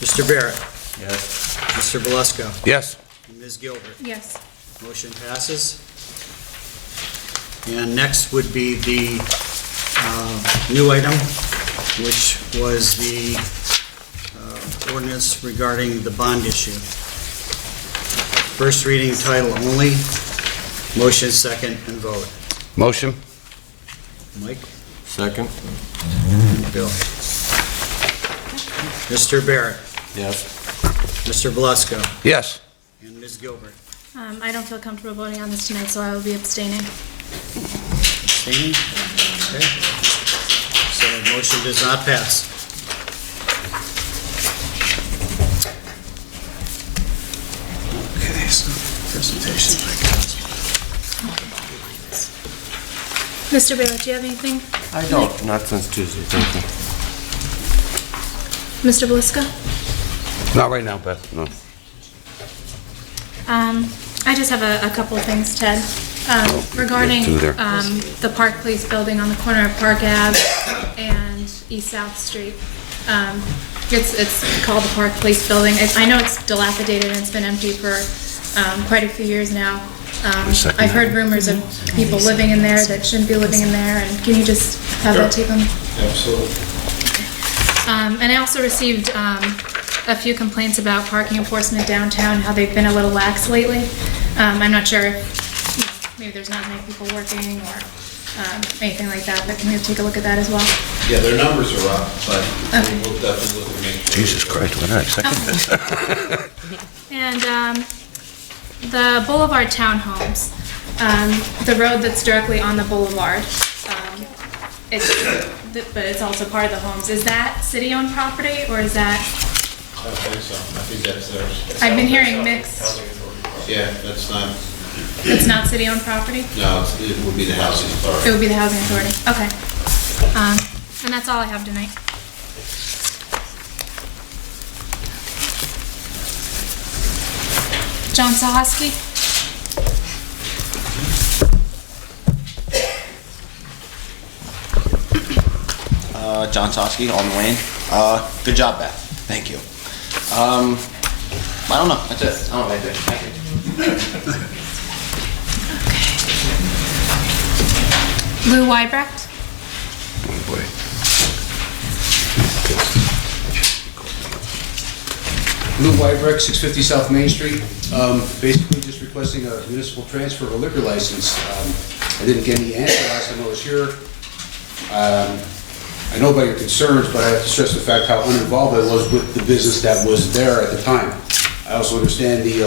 Mr. Barrett? Yes. Mr. Belusco? Yes. Ms. Gilbert. Yes. Motion passes. And next would be the new item, which was the ordinance regarding the bond issue. First reading, title only. Motion, second, and vote. Motion? Mike? Second? Bill? Mr. Barrett? Yes. Mr. Belusko? Yes. And Ms. Gilbert? I don't feel comfortable voting on this tonight, so I will be abstaining. Abstaining? Okay. So the motion does not pass. Okay, so presentation. Mr. Baylor, do you have anything? I don't, not since Tuesday, thank you. Mr. Belusko? Not right now, Beth, no. I just have a couple of things, Ted. Regarding do there. the Park Place building on the corner of Park Ave and East South Street. It's called the Park Place building. I know it's dilapidated and it's been empty for quite a few years now. I've heard rumors of people living in there that shouldn't be living in there, and can you just have that take on? Absolutely. And I also received a few complaints about parking enforcement downtown, how they've been a little lax lately. I'm not sure if maybe there's not as many people working or anything like that, but can you take a look at that as well? Yeah, their numbers are up, but Okay. we'll definitely look at make sure. Jesus Christ, what did I second this? And the Boulevard Townhomes, the road that's directly on the boulevard, but it's also part of the homes. Is that city-owned property, or is that? I don't think so. I think that's theirs. I've been hearing mixed. Yeah, that's not, It's not city-owned property? no, it would be the housing It authority. would be the housing authority. Okay. And that's all I have tonight. John Sahoski? John Soski, Alden Wayne. Good job, Beth. Thank you. I don't know. That's it. I don't know anything. Thank you. Lou Weibrecht? Oh, boy. Lou Weibrecht, 650 South Main Street. Basically just requesting a municipal transfer of a liquor license. I didn't get any answer last time I was here. I know about your concerns, but I have to stress the fact how uninvolved I was with the business that was there at the time. I also understand the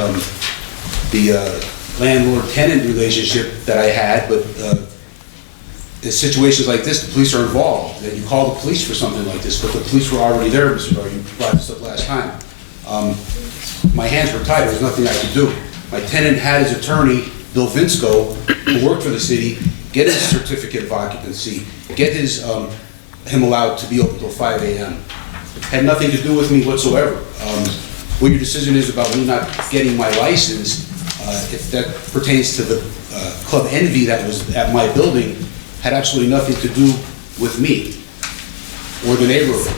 landlord-tenant relationship that I had, but in situations like this, the police are involved. That you call the police for something like this, but the police were already there, Mr. Barr. You brought this up last time. My hands were tied. There was nothing I could do. My tenant had his attorney, Bill Vinsco, who worked for the city, get his certificate of occupancy, get him allowed to be open till 5 a.m. Had nothing to do with me whatsoever. What your decision is about me not getting my license, if that pertains to the Club Envy that was at my building, had absolutely nothing to do with me or the neighborhood.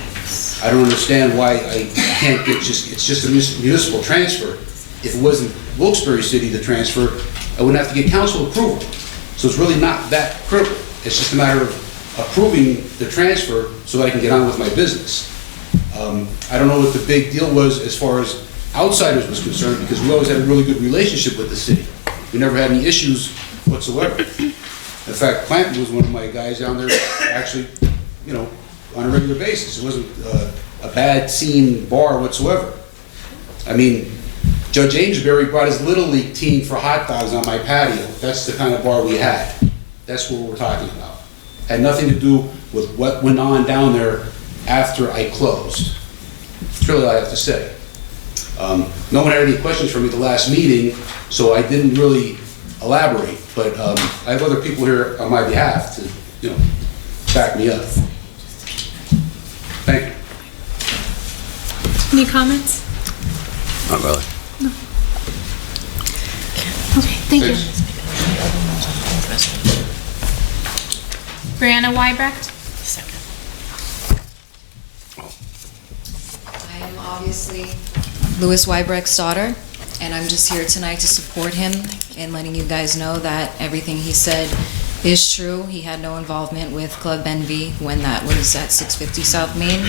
I don't understand why I can't get it's just a municipal transfer. If it wasn't Wilkes-Barre City to transfer, I wouldn't have to get council approval. So it's really not that critical. It's just a matter of approving the transfer so that I can get on with my business. I don't know what the big deal was as far as outsiders was concerned, because we always had a really good relationship with the city. We never had any issues whatsoever. In fact, Clanton was one of my guys down there, actually, you know, on a regular basis. It wasn't a bad scene bar whatsoever. I mean, Judge Amesbury brought his Little League team for hot dogs on my patio. That's the kind of bar we had. That's what we're talking about. Had nothing to do with what went on down there after I closed. That's really all I have to say. No one had any questions for me at the last meeting, so I didn't really elaborate, but I have other people here on my behalf to, you know, back me up. Thank you. Any comments? Not really. Okay, thank you. Brianna Weibrecht? I am obviously Louis Weibrecht's daughter. and I'm just here tonight to support him and letting you guys know that everything he said is true. He had no involvement with Club Envy when that was at 650 South Main.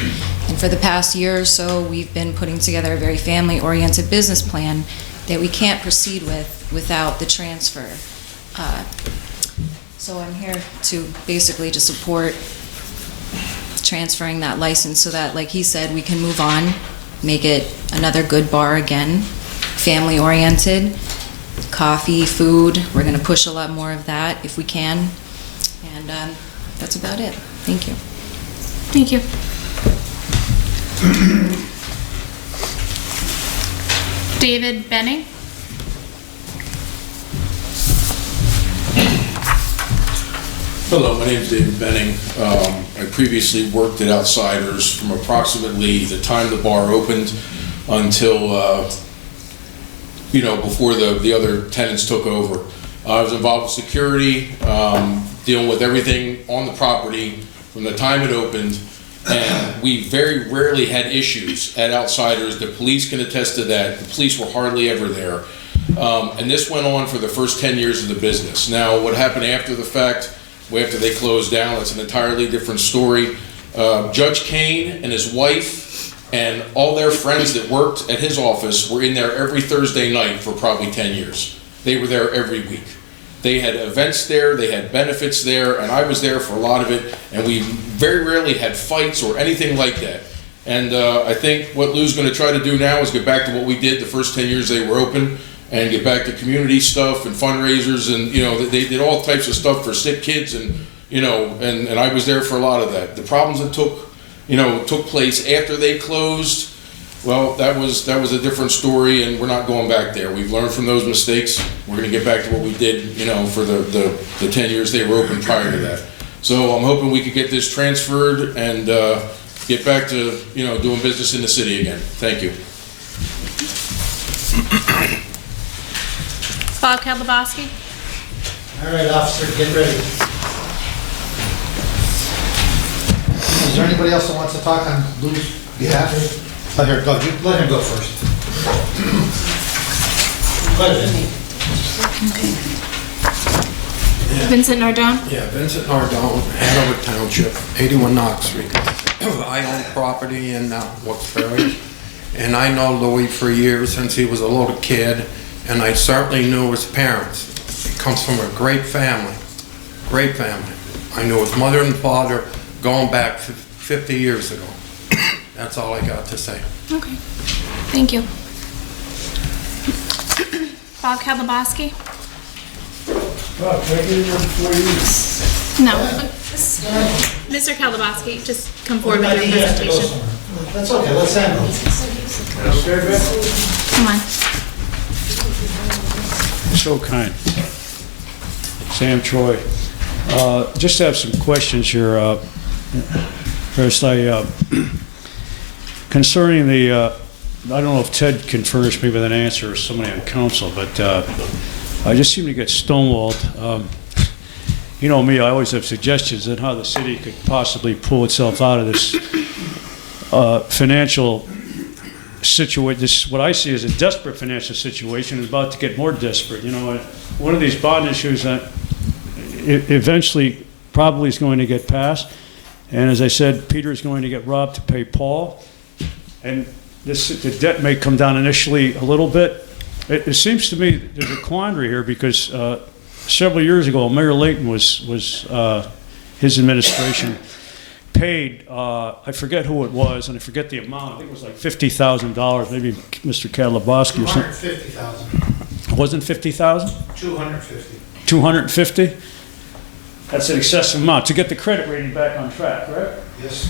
And for the past year or so, we've been putting together a very family-oriented business plan that we can't proceed with without the transfer. So I'm here to basically to support transferring that license so that, like he said, we can move on, make it another good bar again, family-oriented, coffee, food. We're going to push a lot more of that if we can. And that's about it. Thank you. Thank you. David Benning? Hello, my name is David Benning. I previously worked at Outsiders from approximately the time the bar opened until, before the other tenants took over. I was involved with security, dealing with everything on the property from the time it opened, and we very rarely had issues at Outsiders. The police can attest to that. The police were hardly ever there. And this went on for the first 10 years of the business. Now, what happened after the fact, after they closed down, that's an entirely different story. Judge Kane and his wife and all their friends that worked at his office were in there every Thursday night for probably 10 years. They were there every week. They had events there, they had benefits there, and I was there for a lot of it, and we very rarely had fights or anything like that. And I think what Lou's going to try to do now is get back to what we did the first 10 years they were open, and get back to community stuff and fundraisers, and they did all types of stuff for sick kids, and and I was there for a lot of that. The problems that took place after they closed, well, that was a different story, and we're not going back there. We've learned from those mistakes. We're going to get back to what we did, for the 10 years they were open prior to that. So I'm hoping we could get this transferred and get back to doing business in the city again. Thank you. Bob Kalabowski? All right, officer, get ready. Is there anybody else that wants to talk on Lou's behalf? Oh, here, go. Let him go first. Let him. Okay. Vincent Nardone? Yeah, Vincent Nardone, Hanover Township, 81 Knox Street. I own property in Wilkes-Barre, and I know Louis for years, since he was a little kid, and I certainly knew his parents. He comes from a great family, great family. I knew his mother and father going back 50 years ago. That's all I got to say. Okay. Thank you. Bob Kalabowski? Bob, can I get in there before you? No. Mr. Kalabowski, just come forward with your presentation. That's okay, let's handle it. Come on. So kind. Sam Troy. Just have some questions here. First, concerning the, I don't know if Ted can furnish me with an answer or somebody on council, but I just seem to get stonewalled. You know me, I always have suggestions on how the city could possibly pull itself out of this financial situation. This, what I see as a desperate financial situation, is about to get more desperate. One of these bond issues that eventually probably is going to get passed. And as I said, Peter is going to get robbed to pay Paul. And the debt may come down initially a little bit. It seems to me there's a quandary here because several years ago, Mayor Layton was his administration paid, I forget who it was, and I forget the amount. I think it was like $50,000, maybe Mr. Kalabowski or something. $250,000. It wasn't $50,000? $250. $250? That's an excessive amount to get the credit rating back on track, right? Yes.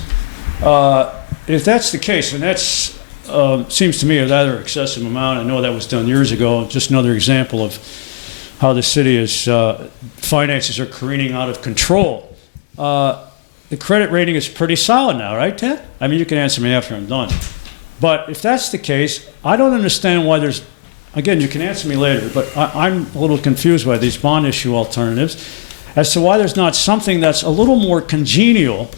If that's the case, and that's seems to me a rather excessive amount. I know that was done years ago. Just another example of how the city is finances are careening out of control. The credit rating is pretty solid now, right, Ted? I mean, you can answer me after I'm done. But if that's the case, I don't understand why there's. Again, you can answer me later, but I'm a little confused by these bond issue alternatives as to why there's not something that's a little more congenial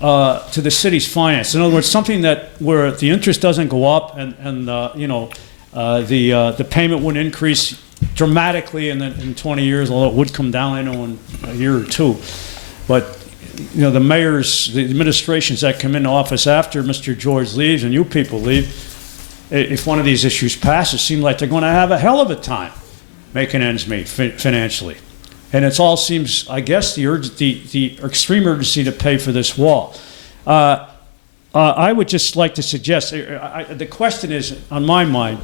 to the city's finance. In other words, something that where the interest doesn't go up and The payment wouldn't increase dramatically in 20 years, although it would come down, I know, in a year or two. But, you know, the mayors, the administrations that come into office after Mr. George leaves and you people leave, if one of these issues passes, seem like they're going to have a hell of a time making ends meet financially. And it all seems, I guess, the extreme urgency to pay for this wall. I would just like to suggest, the question is, on my mind,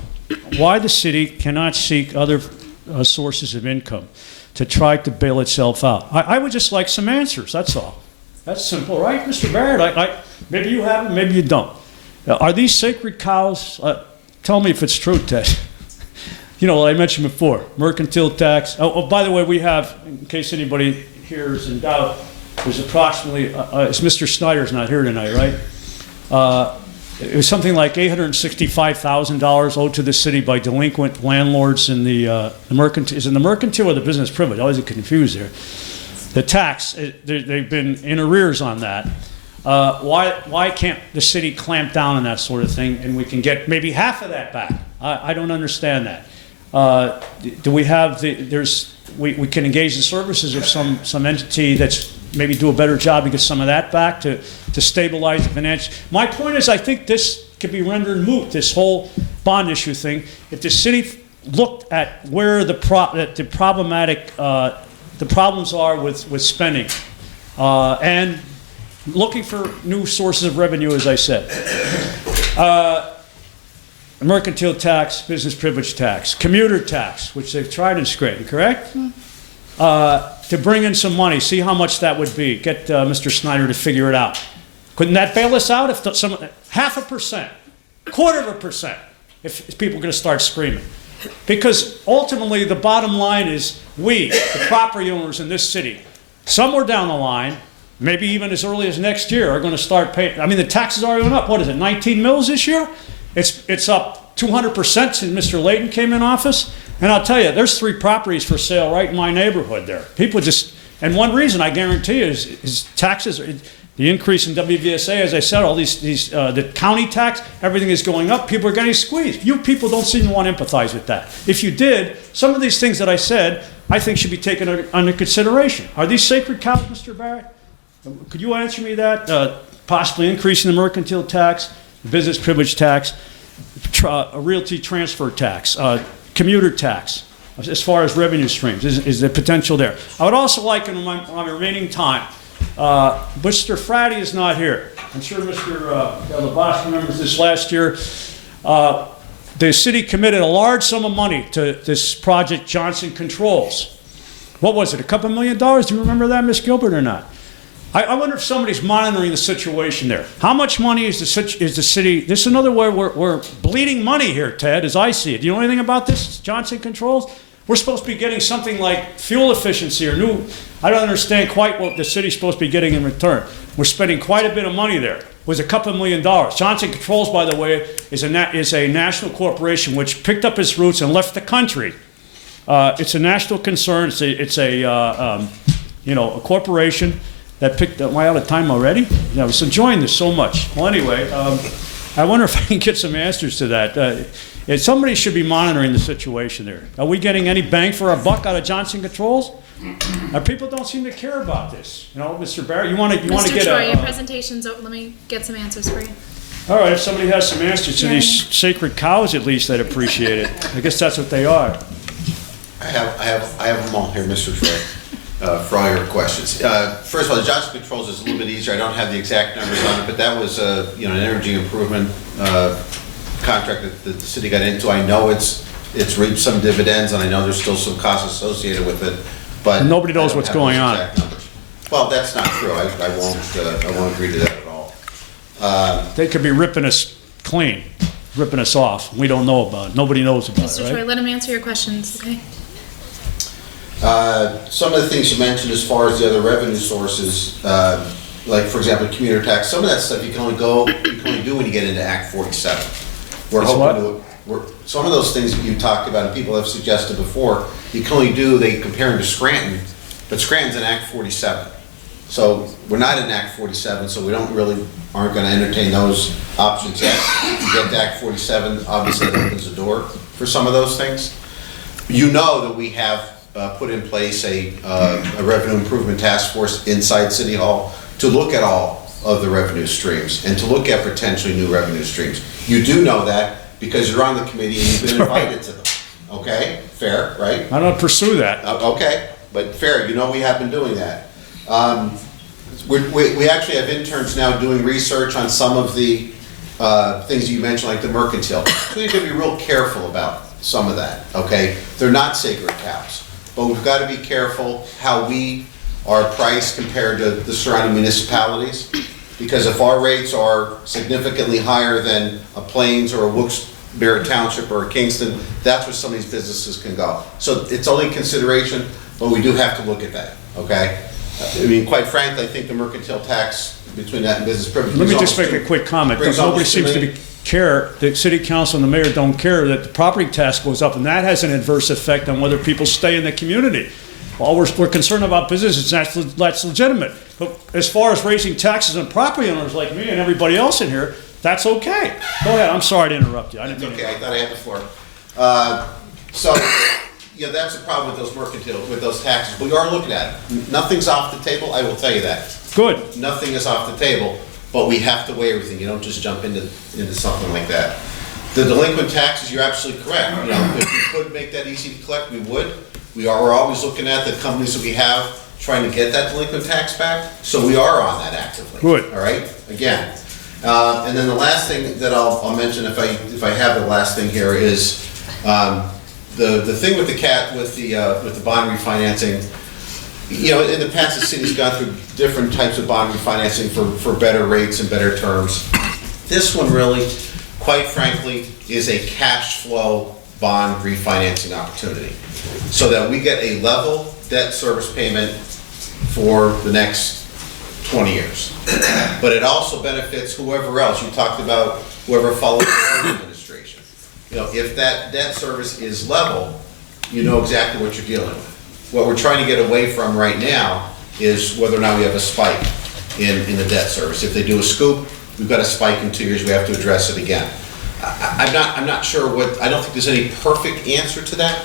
why the city cannot seek other sources of income to try to bail itself out. I would just like some answers, that's all. That's simple, right, Mr. Barrett? Maybe you have them, maybe you don't. Are these sacred cows? Tell me if it's true, Ted. You know, I mentioned before, mercantile tax. Oh, by the way, we have, in case anybody here is in doubt, there's approximately, Mr. Snyder's not here tonight, right? It was something like $865,000 owed to the city by delinquent landlords in the mercantile. Is it the mercantile or the business privilege? I always get confused there. The tax, they've been in arrears on that. Why can't the city clamp down on that sort of thing and we can get maybe half of that back? I don't understand that. Do we have we can engage the services of some entity that's maybe do a better job to get some of that back to stabilize the financial. My point is, I think this could be rendered moot, this whole bond issue thing, if the city looked at where the problems are with spending and looking for new sources of revenue, as I said. Mercantile tax, business privilege tax, commuter tax, which they've tried and scraped, correct? To bring in some money, see how much that would be. Get Mr. Snyder to figure it out. Couldn't that bail us out if 0.5%, 0.25%, if people are going to start screaming? Because ultimately the bottom line is we, the property owners in this city, somewhere down the line, maybe even as early as next year, are going to start paying. I mean, the taxes already went up. What is it, 19 mils this year? It's up 200% since Mr. Layton came in office. And I'll tell you, there's 3 properties for sale right in my neighborhood there. People just, and one reason I guarantee you is taxes, the increase in WVSA, as I said, all the county tax, everything is going up. People are getting squeezed. You people don't seem to want to empathize with that. If you did, some of these things that I said, I think should be taken under consideration. Are these sacred cows, Mr. Barrett? Could you answer me that? Possibly increasing the mercantile tax, business privilege tax, a realty transfer tax, commuter tax, as far as revenue streams, is the potential there. I would also like, in my remaining time, Mr. Frady is not here. I'm sure Mr. LaBosse remembers this last year. The city committed a large sum of money to this project, Johnson Controls. What was it, a couple $1 million? Do you remember that, Ms. Gilbert, or not? I wonder if somebody's monitoring the situation there. How much money is the city? This is another way we're bleeding money here, Ted, as I see it. Do you know anything about this, Johnson Controls? We're supposed to be getting something like fuel efficiency or new. I don't understand quite what the city's supposed to be getting in return. We're spending quite a bit of money there. It was a couple $1 million. Johnson Controls, by the way, is a national corporation which picked up its roots and left the country. It's a national concern. It's a corporation that picked up. Am I out of time already? I was enjoying this so much. Well, anyway, I wonder if I can get some answers to that. Somebody should be monitoring the situation there. Are we getting any bang for our buck out of Johnson Controls? People don't seem to care about this. You know, Mr. Barrett, you want to get Mr. Troy, your presentation's over. Let me get some answers for you. All right, if somebody has some answers to these sacred cows, at least, I'd appreciate it. I guess that's what they are. I have them all here, Mr. Troy. For all your questions. First of all, the Johnson Controls is a little bit easier. I don't have the exact numbers on it, but that was an energy improvement contract that the city got into. I know it's reaped some dividends, and I know there's still some costs associated with it, but and nobody knows what's going on. Well, that's not true. I won't agree to that at all. They could be ripping us clean, ripping us off. We don't know about it. Nobody knows about Mr. it, right? Troy, let him answer your questions, okay? Some of the things you mentioned as far as the other revenue sources, like for example, commuter tax, some of that stuff you can only do when you get into Act 47. Some of those things that you talked about and people have suggested before, you can only do, they compare them to Scranton, but Scranton's in Act 47. So we're not in Act 47, so we aren't gonna entertain those options yet. If you get to Act 47, obviously it opens the door for some of those things. You know that we have put in place a revenue improvement task force inside City Hall to look at all of the revenue streams and to look at potentially new revenue streams. You do know that because you're on the committee and you've been invited to them. Okay, fair, right? I don't pursue that. Okay, but fair, you know we have been doing that. We actually have interns now doing research on some of the things you mentioned, like the mercantile. So you can be real careful about some of that, okay? They're not sacred cows, but we've got to be careful how we are priced compared to the surrounding municipalities, because if our rates are significantly higher than a Plains or a Wilkes-Barre Township or a Kingston, that's where some of these businesses can go. So it's only consideration, but we do have to look at that, okay? I mean, quite frankly, I think the mercantile tax between that and business privilege. Let me just make a quick comment. Nobody seems to care, the city council and the mayor don't care that the property tax goes up, and that has an adverse effect on whether people stay in the community. All we're concerned about businesses, that's legitimate. But as far as raising taxes on property owners like me and everybody else in here, that's okay. Go ahead, I'm sorry to interrupt you. I didn't mean to. Okay, I thought I had the floor. So, yeah, that's the problem with those mercantile, with those taxes. We are looking at it. Nothing's off the table, I will tell you that. Good. Nothing is off the table, but we have to weigh everything. You don't just jump into something like that. The delinquent taxes, you're absolutely correct. You know, if we could make that easy to collect, we would. We're always looking at the companies that we have, trying to get that delinquent tax back. So we are on that actively. Good. All right, again. And then the last thing that I'll mention, if I have the last thing here, is the thing with the bond refinancing. You know, in the past, the city's gone through different types of bond refinancing for better rates and better terms. This one really, quite frankly, is a cash flow bond refinancing opportunity, so that we get a level debt service payment for the next 20 years. But it also benefits whoever else. You talked about whoever follows the administration. You know, if that debt service is level, you know exactly what you're dealing with. What we're trying to get away from right now is whether or not we have a spike in the debt service. If they do a scoop, we've got a spike in 2 years, we have to address it again. I'm not sure I don't think there's any perfect answer to that.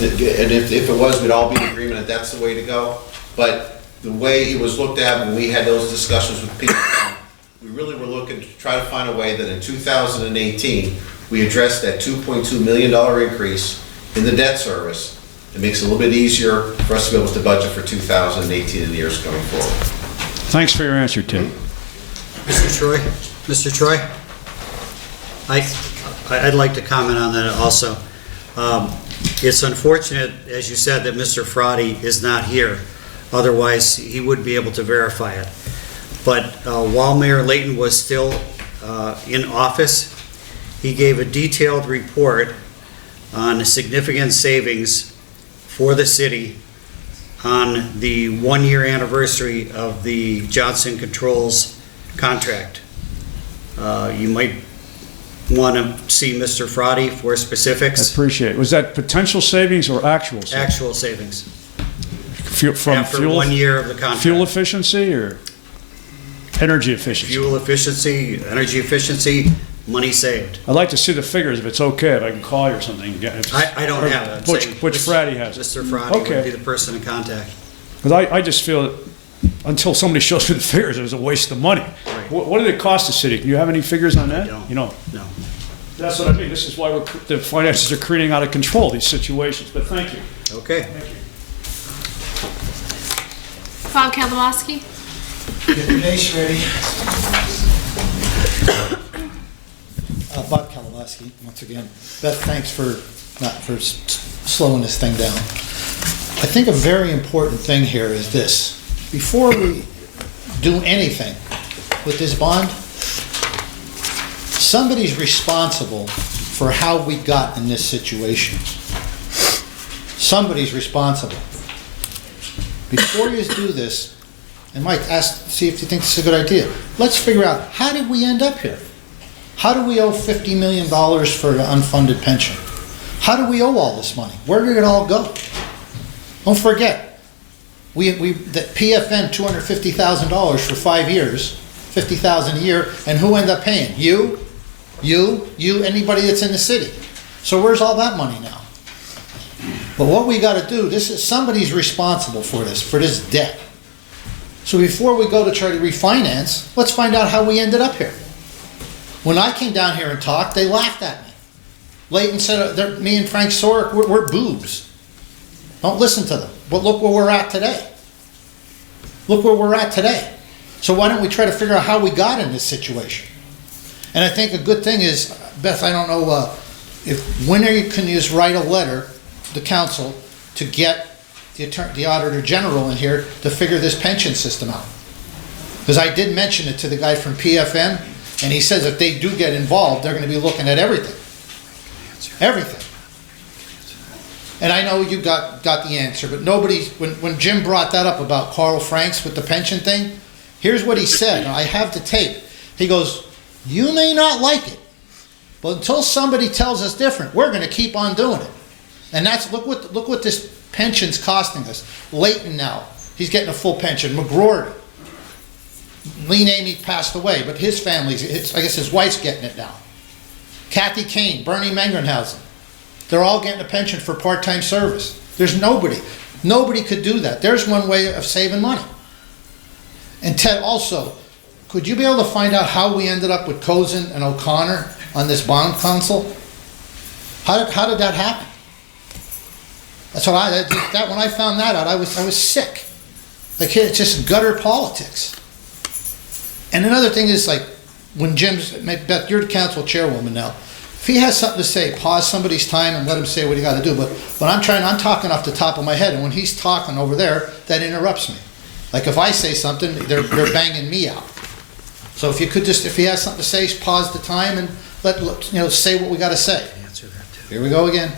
And if it was, we'd all be in agreement that that's the way to go. But the way it was looked at when we had those discussions with people, we really were looking to try to find a way that in 2018, we addressed that $2.2 million increase in the debt service. It makes it a little bit easier for us to be able to budget for 2018 and the years coming forward. Thanks for your answer, Tim. Mr. Troy, I'd like to comment on that also. It's unfortunate, as you said, that Mr. Fraude is not here. Otherwise, he would be able to verify it. But while Mayor Layton was still in office, he gave a detailed report on significant savings for the city on the one-year anniversary of the Johnson Controls contract. You might want to see Mr. Fraude for specifics. I appreciate it. Was that potential savings or actual savings? Actual savings. From After fuel, 1 year of the contract. fuel efficiency or energy efficiency? Fuel efficiency, energy efficiency, money saved. I'd like to see the figures, if it's okay, if I can call you or something. I don't have it. I'm saying Which Fraude has it? Mr. Fraude Okay. would be the person in contact. Because I just feel that until somebody shows me the figures, it was a waste of money. Right. What did it cost the city? Do you have any figures on that? I don't. You don't? No. That's what I mean. This is why the finances are creating out of control, these situations. But thank you. Okay. Thank you. Bob Kalawowski. Get your case ready. Bob Kalawowski, once again. Beth, thanks for slowing this thing down. I think a very important thing here is this. Before we do anything with this bond, somebody's responsible for how we got in this situation. Somebody's responsible. Before you do this, and Mike, see if you think this is a good idea. Let's figure out, how did we end up here? How do we owe $50 million for the unfunded pension? How do we owe all this money? Where did it all go? Don't forget, that PFN $250,000 for 5 years, $50,000 a year, and who ended up paying? You, anybody that's in the city. So where's all that money now? But what we gotta do, somebody's responsible for this debt. So before we go to try to refinance, let's find out how we ended up here. When I came down here and talked, they laughed at me. Leighton said, me and Frank Sorick, we're boobs. Don't listen to them. But look where we're at today. Look where we're at today. So why don't we try to figure out how we got in this situation? And I think a good thing is, Beth, I don't know when can you just write a letter to the council to get the Auditor General in here to figure this pension system out. Because I did mention it to the guy from PFM, and he says if they do get involved, they're going to be looking at everything. Everything. And I know you got the answer, but when Jim brought that up about Carl Franks with the pension thing, here's what he said, and I have the tape. He goes, you may not like it, but until somebody tells us different, we're going to keep on doing it. And that's, look what this pension's costing us. Leighton now, he's getting a full pension. McGrory, Lean Amy passed away, but his family's, I guess his wife's getting it now. Kathy Kane, Bernie Mengenhausen, they're all getting a pension for part-time service. There's nobody could do that. There's one way of saving money. And Ted, also, could you be able to find out how we ended up with Cozen and O'Connor on this bond council? How did that happen? That's what when I found that out, I was sick. Like, it's just gutter politics. And another thing is, like, when Beth, you're the council chairwoman now. If he has something to say, pause somebody's time and let him say what he got to do. But I'm talking off the top of my head, and when he's talking over there, that interrupts me. Like, if I say something, they're banging me out. So if you could if he has something to say, pause the time and say what we got to say. Answer that too. Here we go again.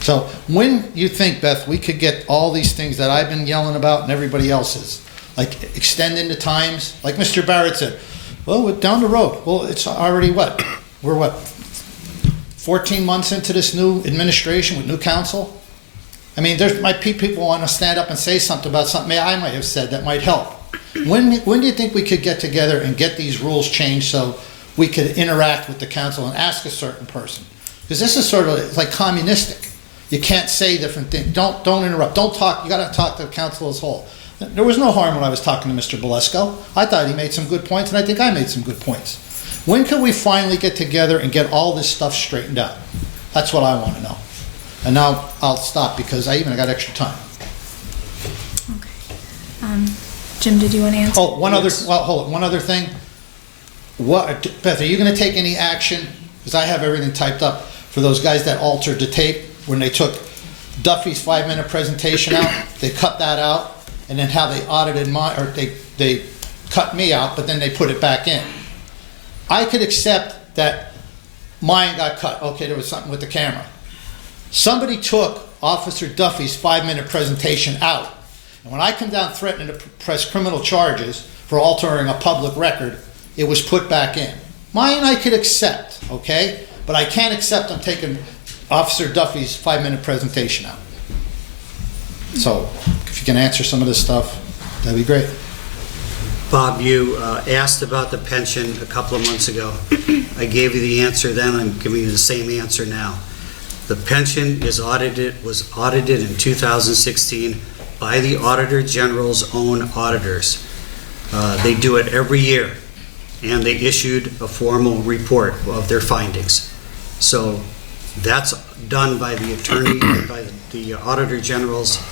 So when you think, Beth, we could get all these things that I've been yelling about and everybody else is, like extending the times, like Mr. Barrett said, well, we're down the road. Well, it's already what? We're 14 months into this new administration with new council? I mean, there might be people who want to stand up and say something about something I might have said that might help. When do you think we could get together and get these rules changed so we could interact with the council and ask a certain person? Because this is sort of like communistic. You can't say different things. Don't interrupt. Don't talk. You got to talk to the council as a whole. There was no harm when I was talking to Mr. Bolesko. I thought he made some good points, and I think I made some good points. When can we finally get together and get all this stuff straightened out? That's what I want to know. And now I'll stop because I got extra time. Okay. Jim, did you want to answer? Oh, hold on. One other thing. Beth, are you going to take any action? Because I have everything typed up for those guys that altered the tape when they took Duffy's 5-minute presentation out. They cut that out, and then how they audited they cut me out, but then they put it back in. I could accept that mine got cut. Okay, there was something with the camera. Somebody took Officer Duffy's 5-minute presentation out. And when I come down threatening to press criminal charges for altering a public record, it was put back in. Mine I could accept, okay? But I can't accept them taking Officer Duffy's 5-minute presentation out. So if you can answer some of this stuff, that'd be great. Bob, you asked about the pension a couple of months ago. I gave you the answer then. I'm giving you the same answer now. The pension was audited in 2016 by the Auditor General's own auditors. They do it every year, and they issued a formal report of their findings. So that's done by the attorney, by the Auditor General's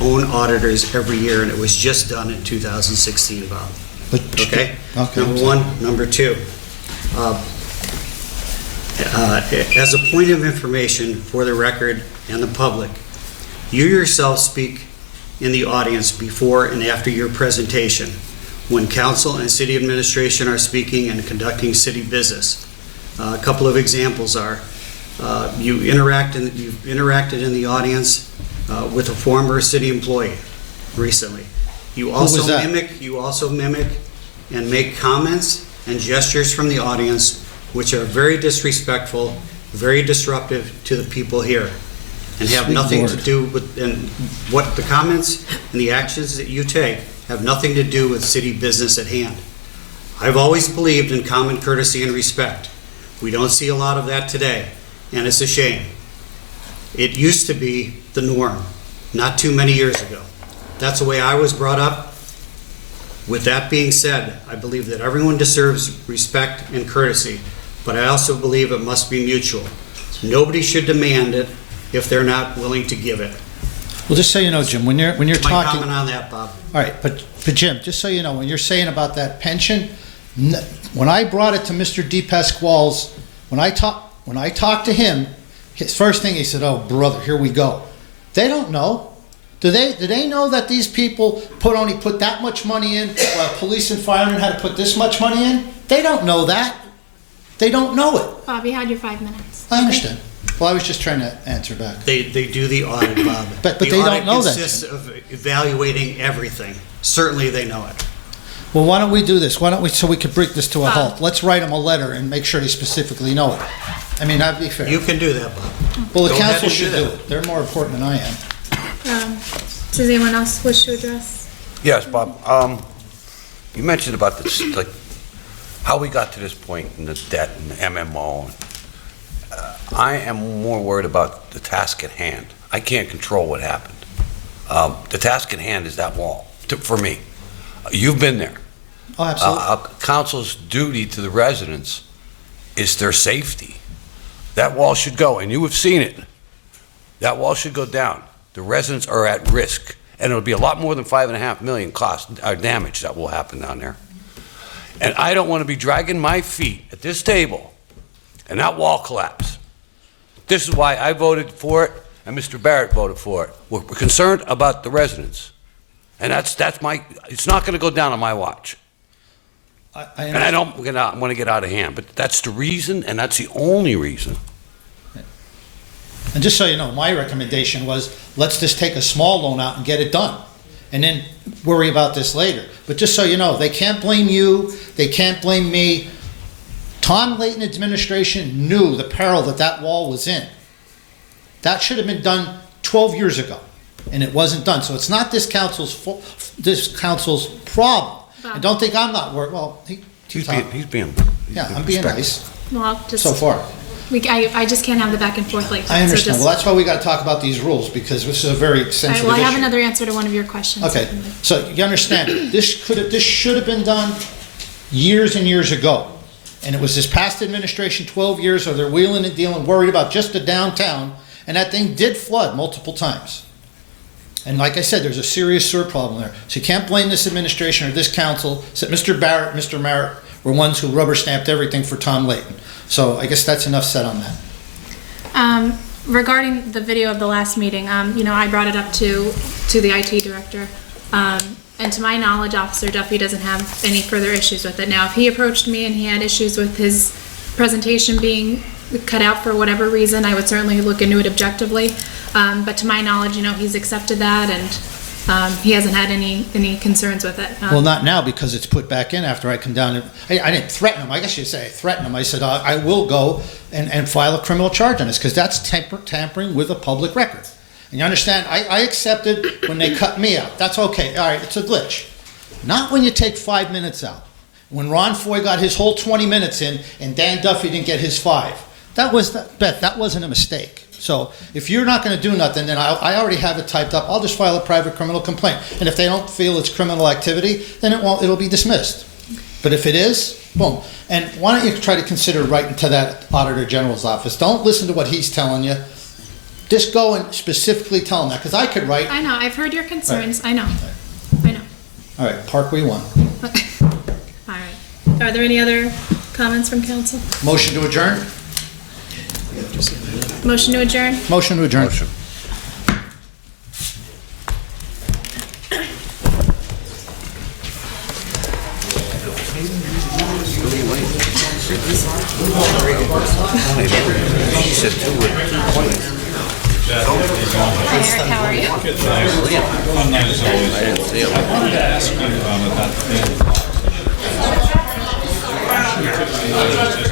own auditors every year, and it was just done in 2016, Bob. Okay? Number one. Number two, as a point of information for the record and the public, you yourself speak in the audience before and after your presentation when council and city administration are speaking and conducting city business. A couple of examples are you've interacted in the audience with a former city employee recently. You also mimic and make comments and gestures from the audience which are very disrespectful, very disruptive to the people here. and have Sweet nothing to Lord. do with, and what the comments and the actions that you take have nothing to do with city business at hand. I've always believed in common courtesy and respect. We don't see a lot of that today, and it's a shame. It used to be the norm, not too many years ago. That's the way I was brought up. With that being said, I believe that everyone deserves respect and courtesy, but I also believe it must be mutual. Nobody should demand it if they're not willing to give it. Well, just so you know, Jim, when you're My talking... comment on that, Bob. All right, but Jim, just so you know, when you're saying about that pension, when I brought it to Mr. DePasquale's, when I talked to him, his first thing he said, "Oh, brother, here we go." They don't know. Do they know that these people only put that much money in, while police and firemen had to put this much money in? They don't know that. They don't know it. Bob, you had your 5 minutes. I understand. Well, I was just trying to answer back. They do the audit, Bob. But they don't know that. The audit consists of evaluating everything. Certainly they know it. Well, why don't we do this? Why don't we, so we could bring this to a halt? Let's write them a letter and make sure they specifically know it. I mean, that'd be fair. You can do that, Bob. Well, the Go ahead council and should do do that. it. They're more important than I am. Does anyone else wish to address? Yes, Bob. You mentioned about this, like, how we got to this point in the debt and the MMO. I am more worried about the task at hand. I can't control what happened. The task at hand is that wall, for me. You've been there. Oh, absolutely. Council's duty to the residents is their safety. That wall should go, and you have seen it. That wall should go down. The residents are at risk, and it'll be a lot more than $5.5 million cost or damage that will happen down there. And I don't want to be dragging my feet at this table and that wall collapse. This is why I voted for it, and Mr. Barrett voted for it. We're concerned about the residents, and that's my. It's not going to go down on my watch. And I don't want to get out of hand, but that's the reason, and that's the only reason. And just so you know, my recommendation was, let's just take a small loan out and get it done, and then worry about this later. But just so you know, they can't blame you, they can't blame me. Tom Layton administration knew the peril that wall was in. That should have been done 12 years ago, and it wasn't done. So it's not this council's problem. And don't think I'm not worried. Well, He's being I'm being nice Well, just so far. I just can't have the back and forth like that. I understand. So just, Well, that's why we got to talk about these rules, because this is a very all right, sensitive well, I have issue. another answer to one of your questions. Okay, so you understand, this should have been done years and years ago. And it was this past administration, 12 years, or they're wheeling and dealing, worried about just the downtown, and that thing did flood multiple times. And like I said, there's a serious sewer problem there. So you can't blame this administration or this council. So Mr. Barrett, Mr. Merritt were ones who rubber stamped everything for Tom Layton. So I guess that's enough said on that. Regarding the video of the last meeting, I brought it up to the IT director. And to my knowledge, Officer Duffy doesn't have any further issues with it. Now, if he approached me and he had issues with his presentation being cut out for whatever reason, I would certainly look into it objectively. But to my knowledge, he's accepted that, and he hasn't had any concerns with it. Well, not now, because it's put back in after I come down. I didn't threaten him. I guess you'd say I threatened him. I said, I will go and file a criminal charge on this, because that's tampering with a public record. And you understand, I accepted when they cut me out. That's okay. All right, it's a glitch. Not when you take 5 minutes out. When Ron Foy got his whole 20 minutes in and Dan Duffy didn't get his 5. That wasn't a mistake. So if you're not going to do nothing, then I already have it typed up. I'll just file a private criminal complaint. And if they don't feel it's criminal activity, then it'll be dismissed. But if it is, boom. And why don't you try to consider writing to that Auditor General's office? Don't listen to what he's telling you. Just go and specifically tell him that, because I could write. I know, I've heard your concerns. Right. I know. All right, park where you want. All right. Are there any other comments from council? Motion to adjourn? Motion to adjourn? Motion to adjourn. Motion. She said 2 Hi, Eric, how are you? I didn't see him.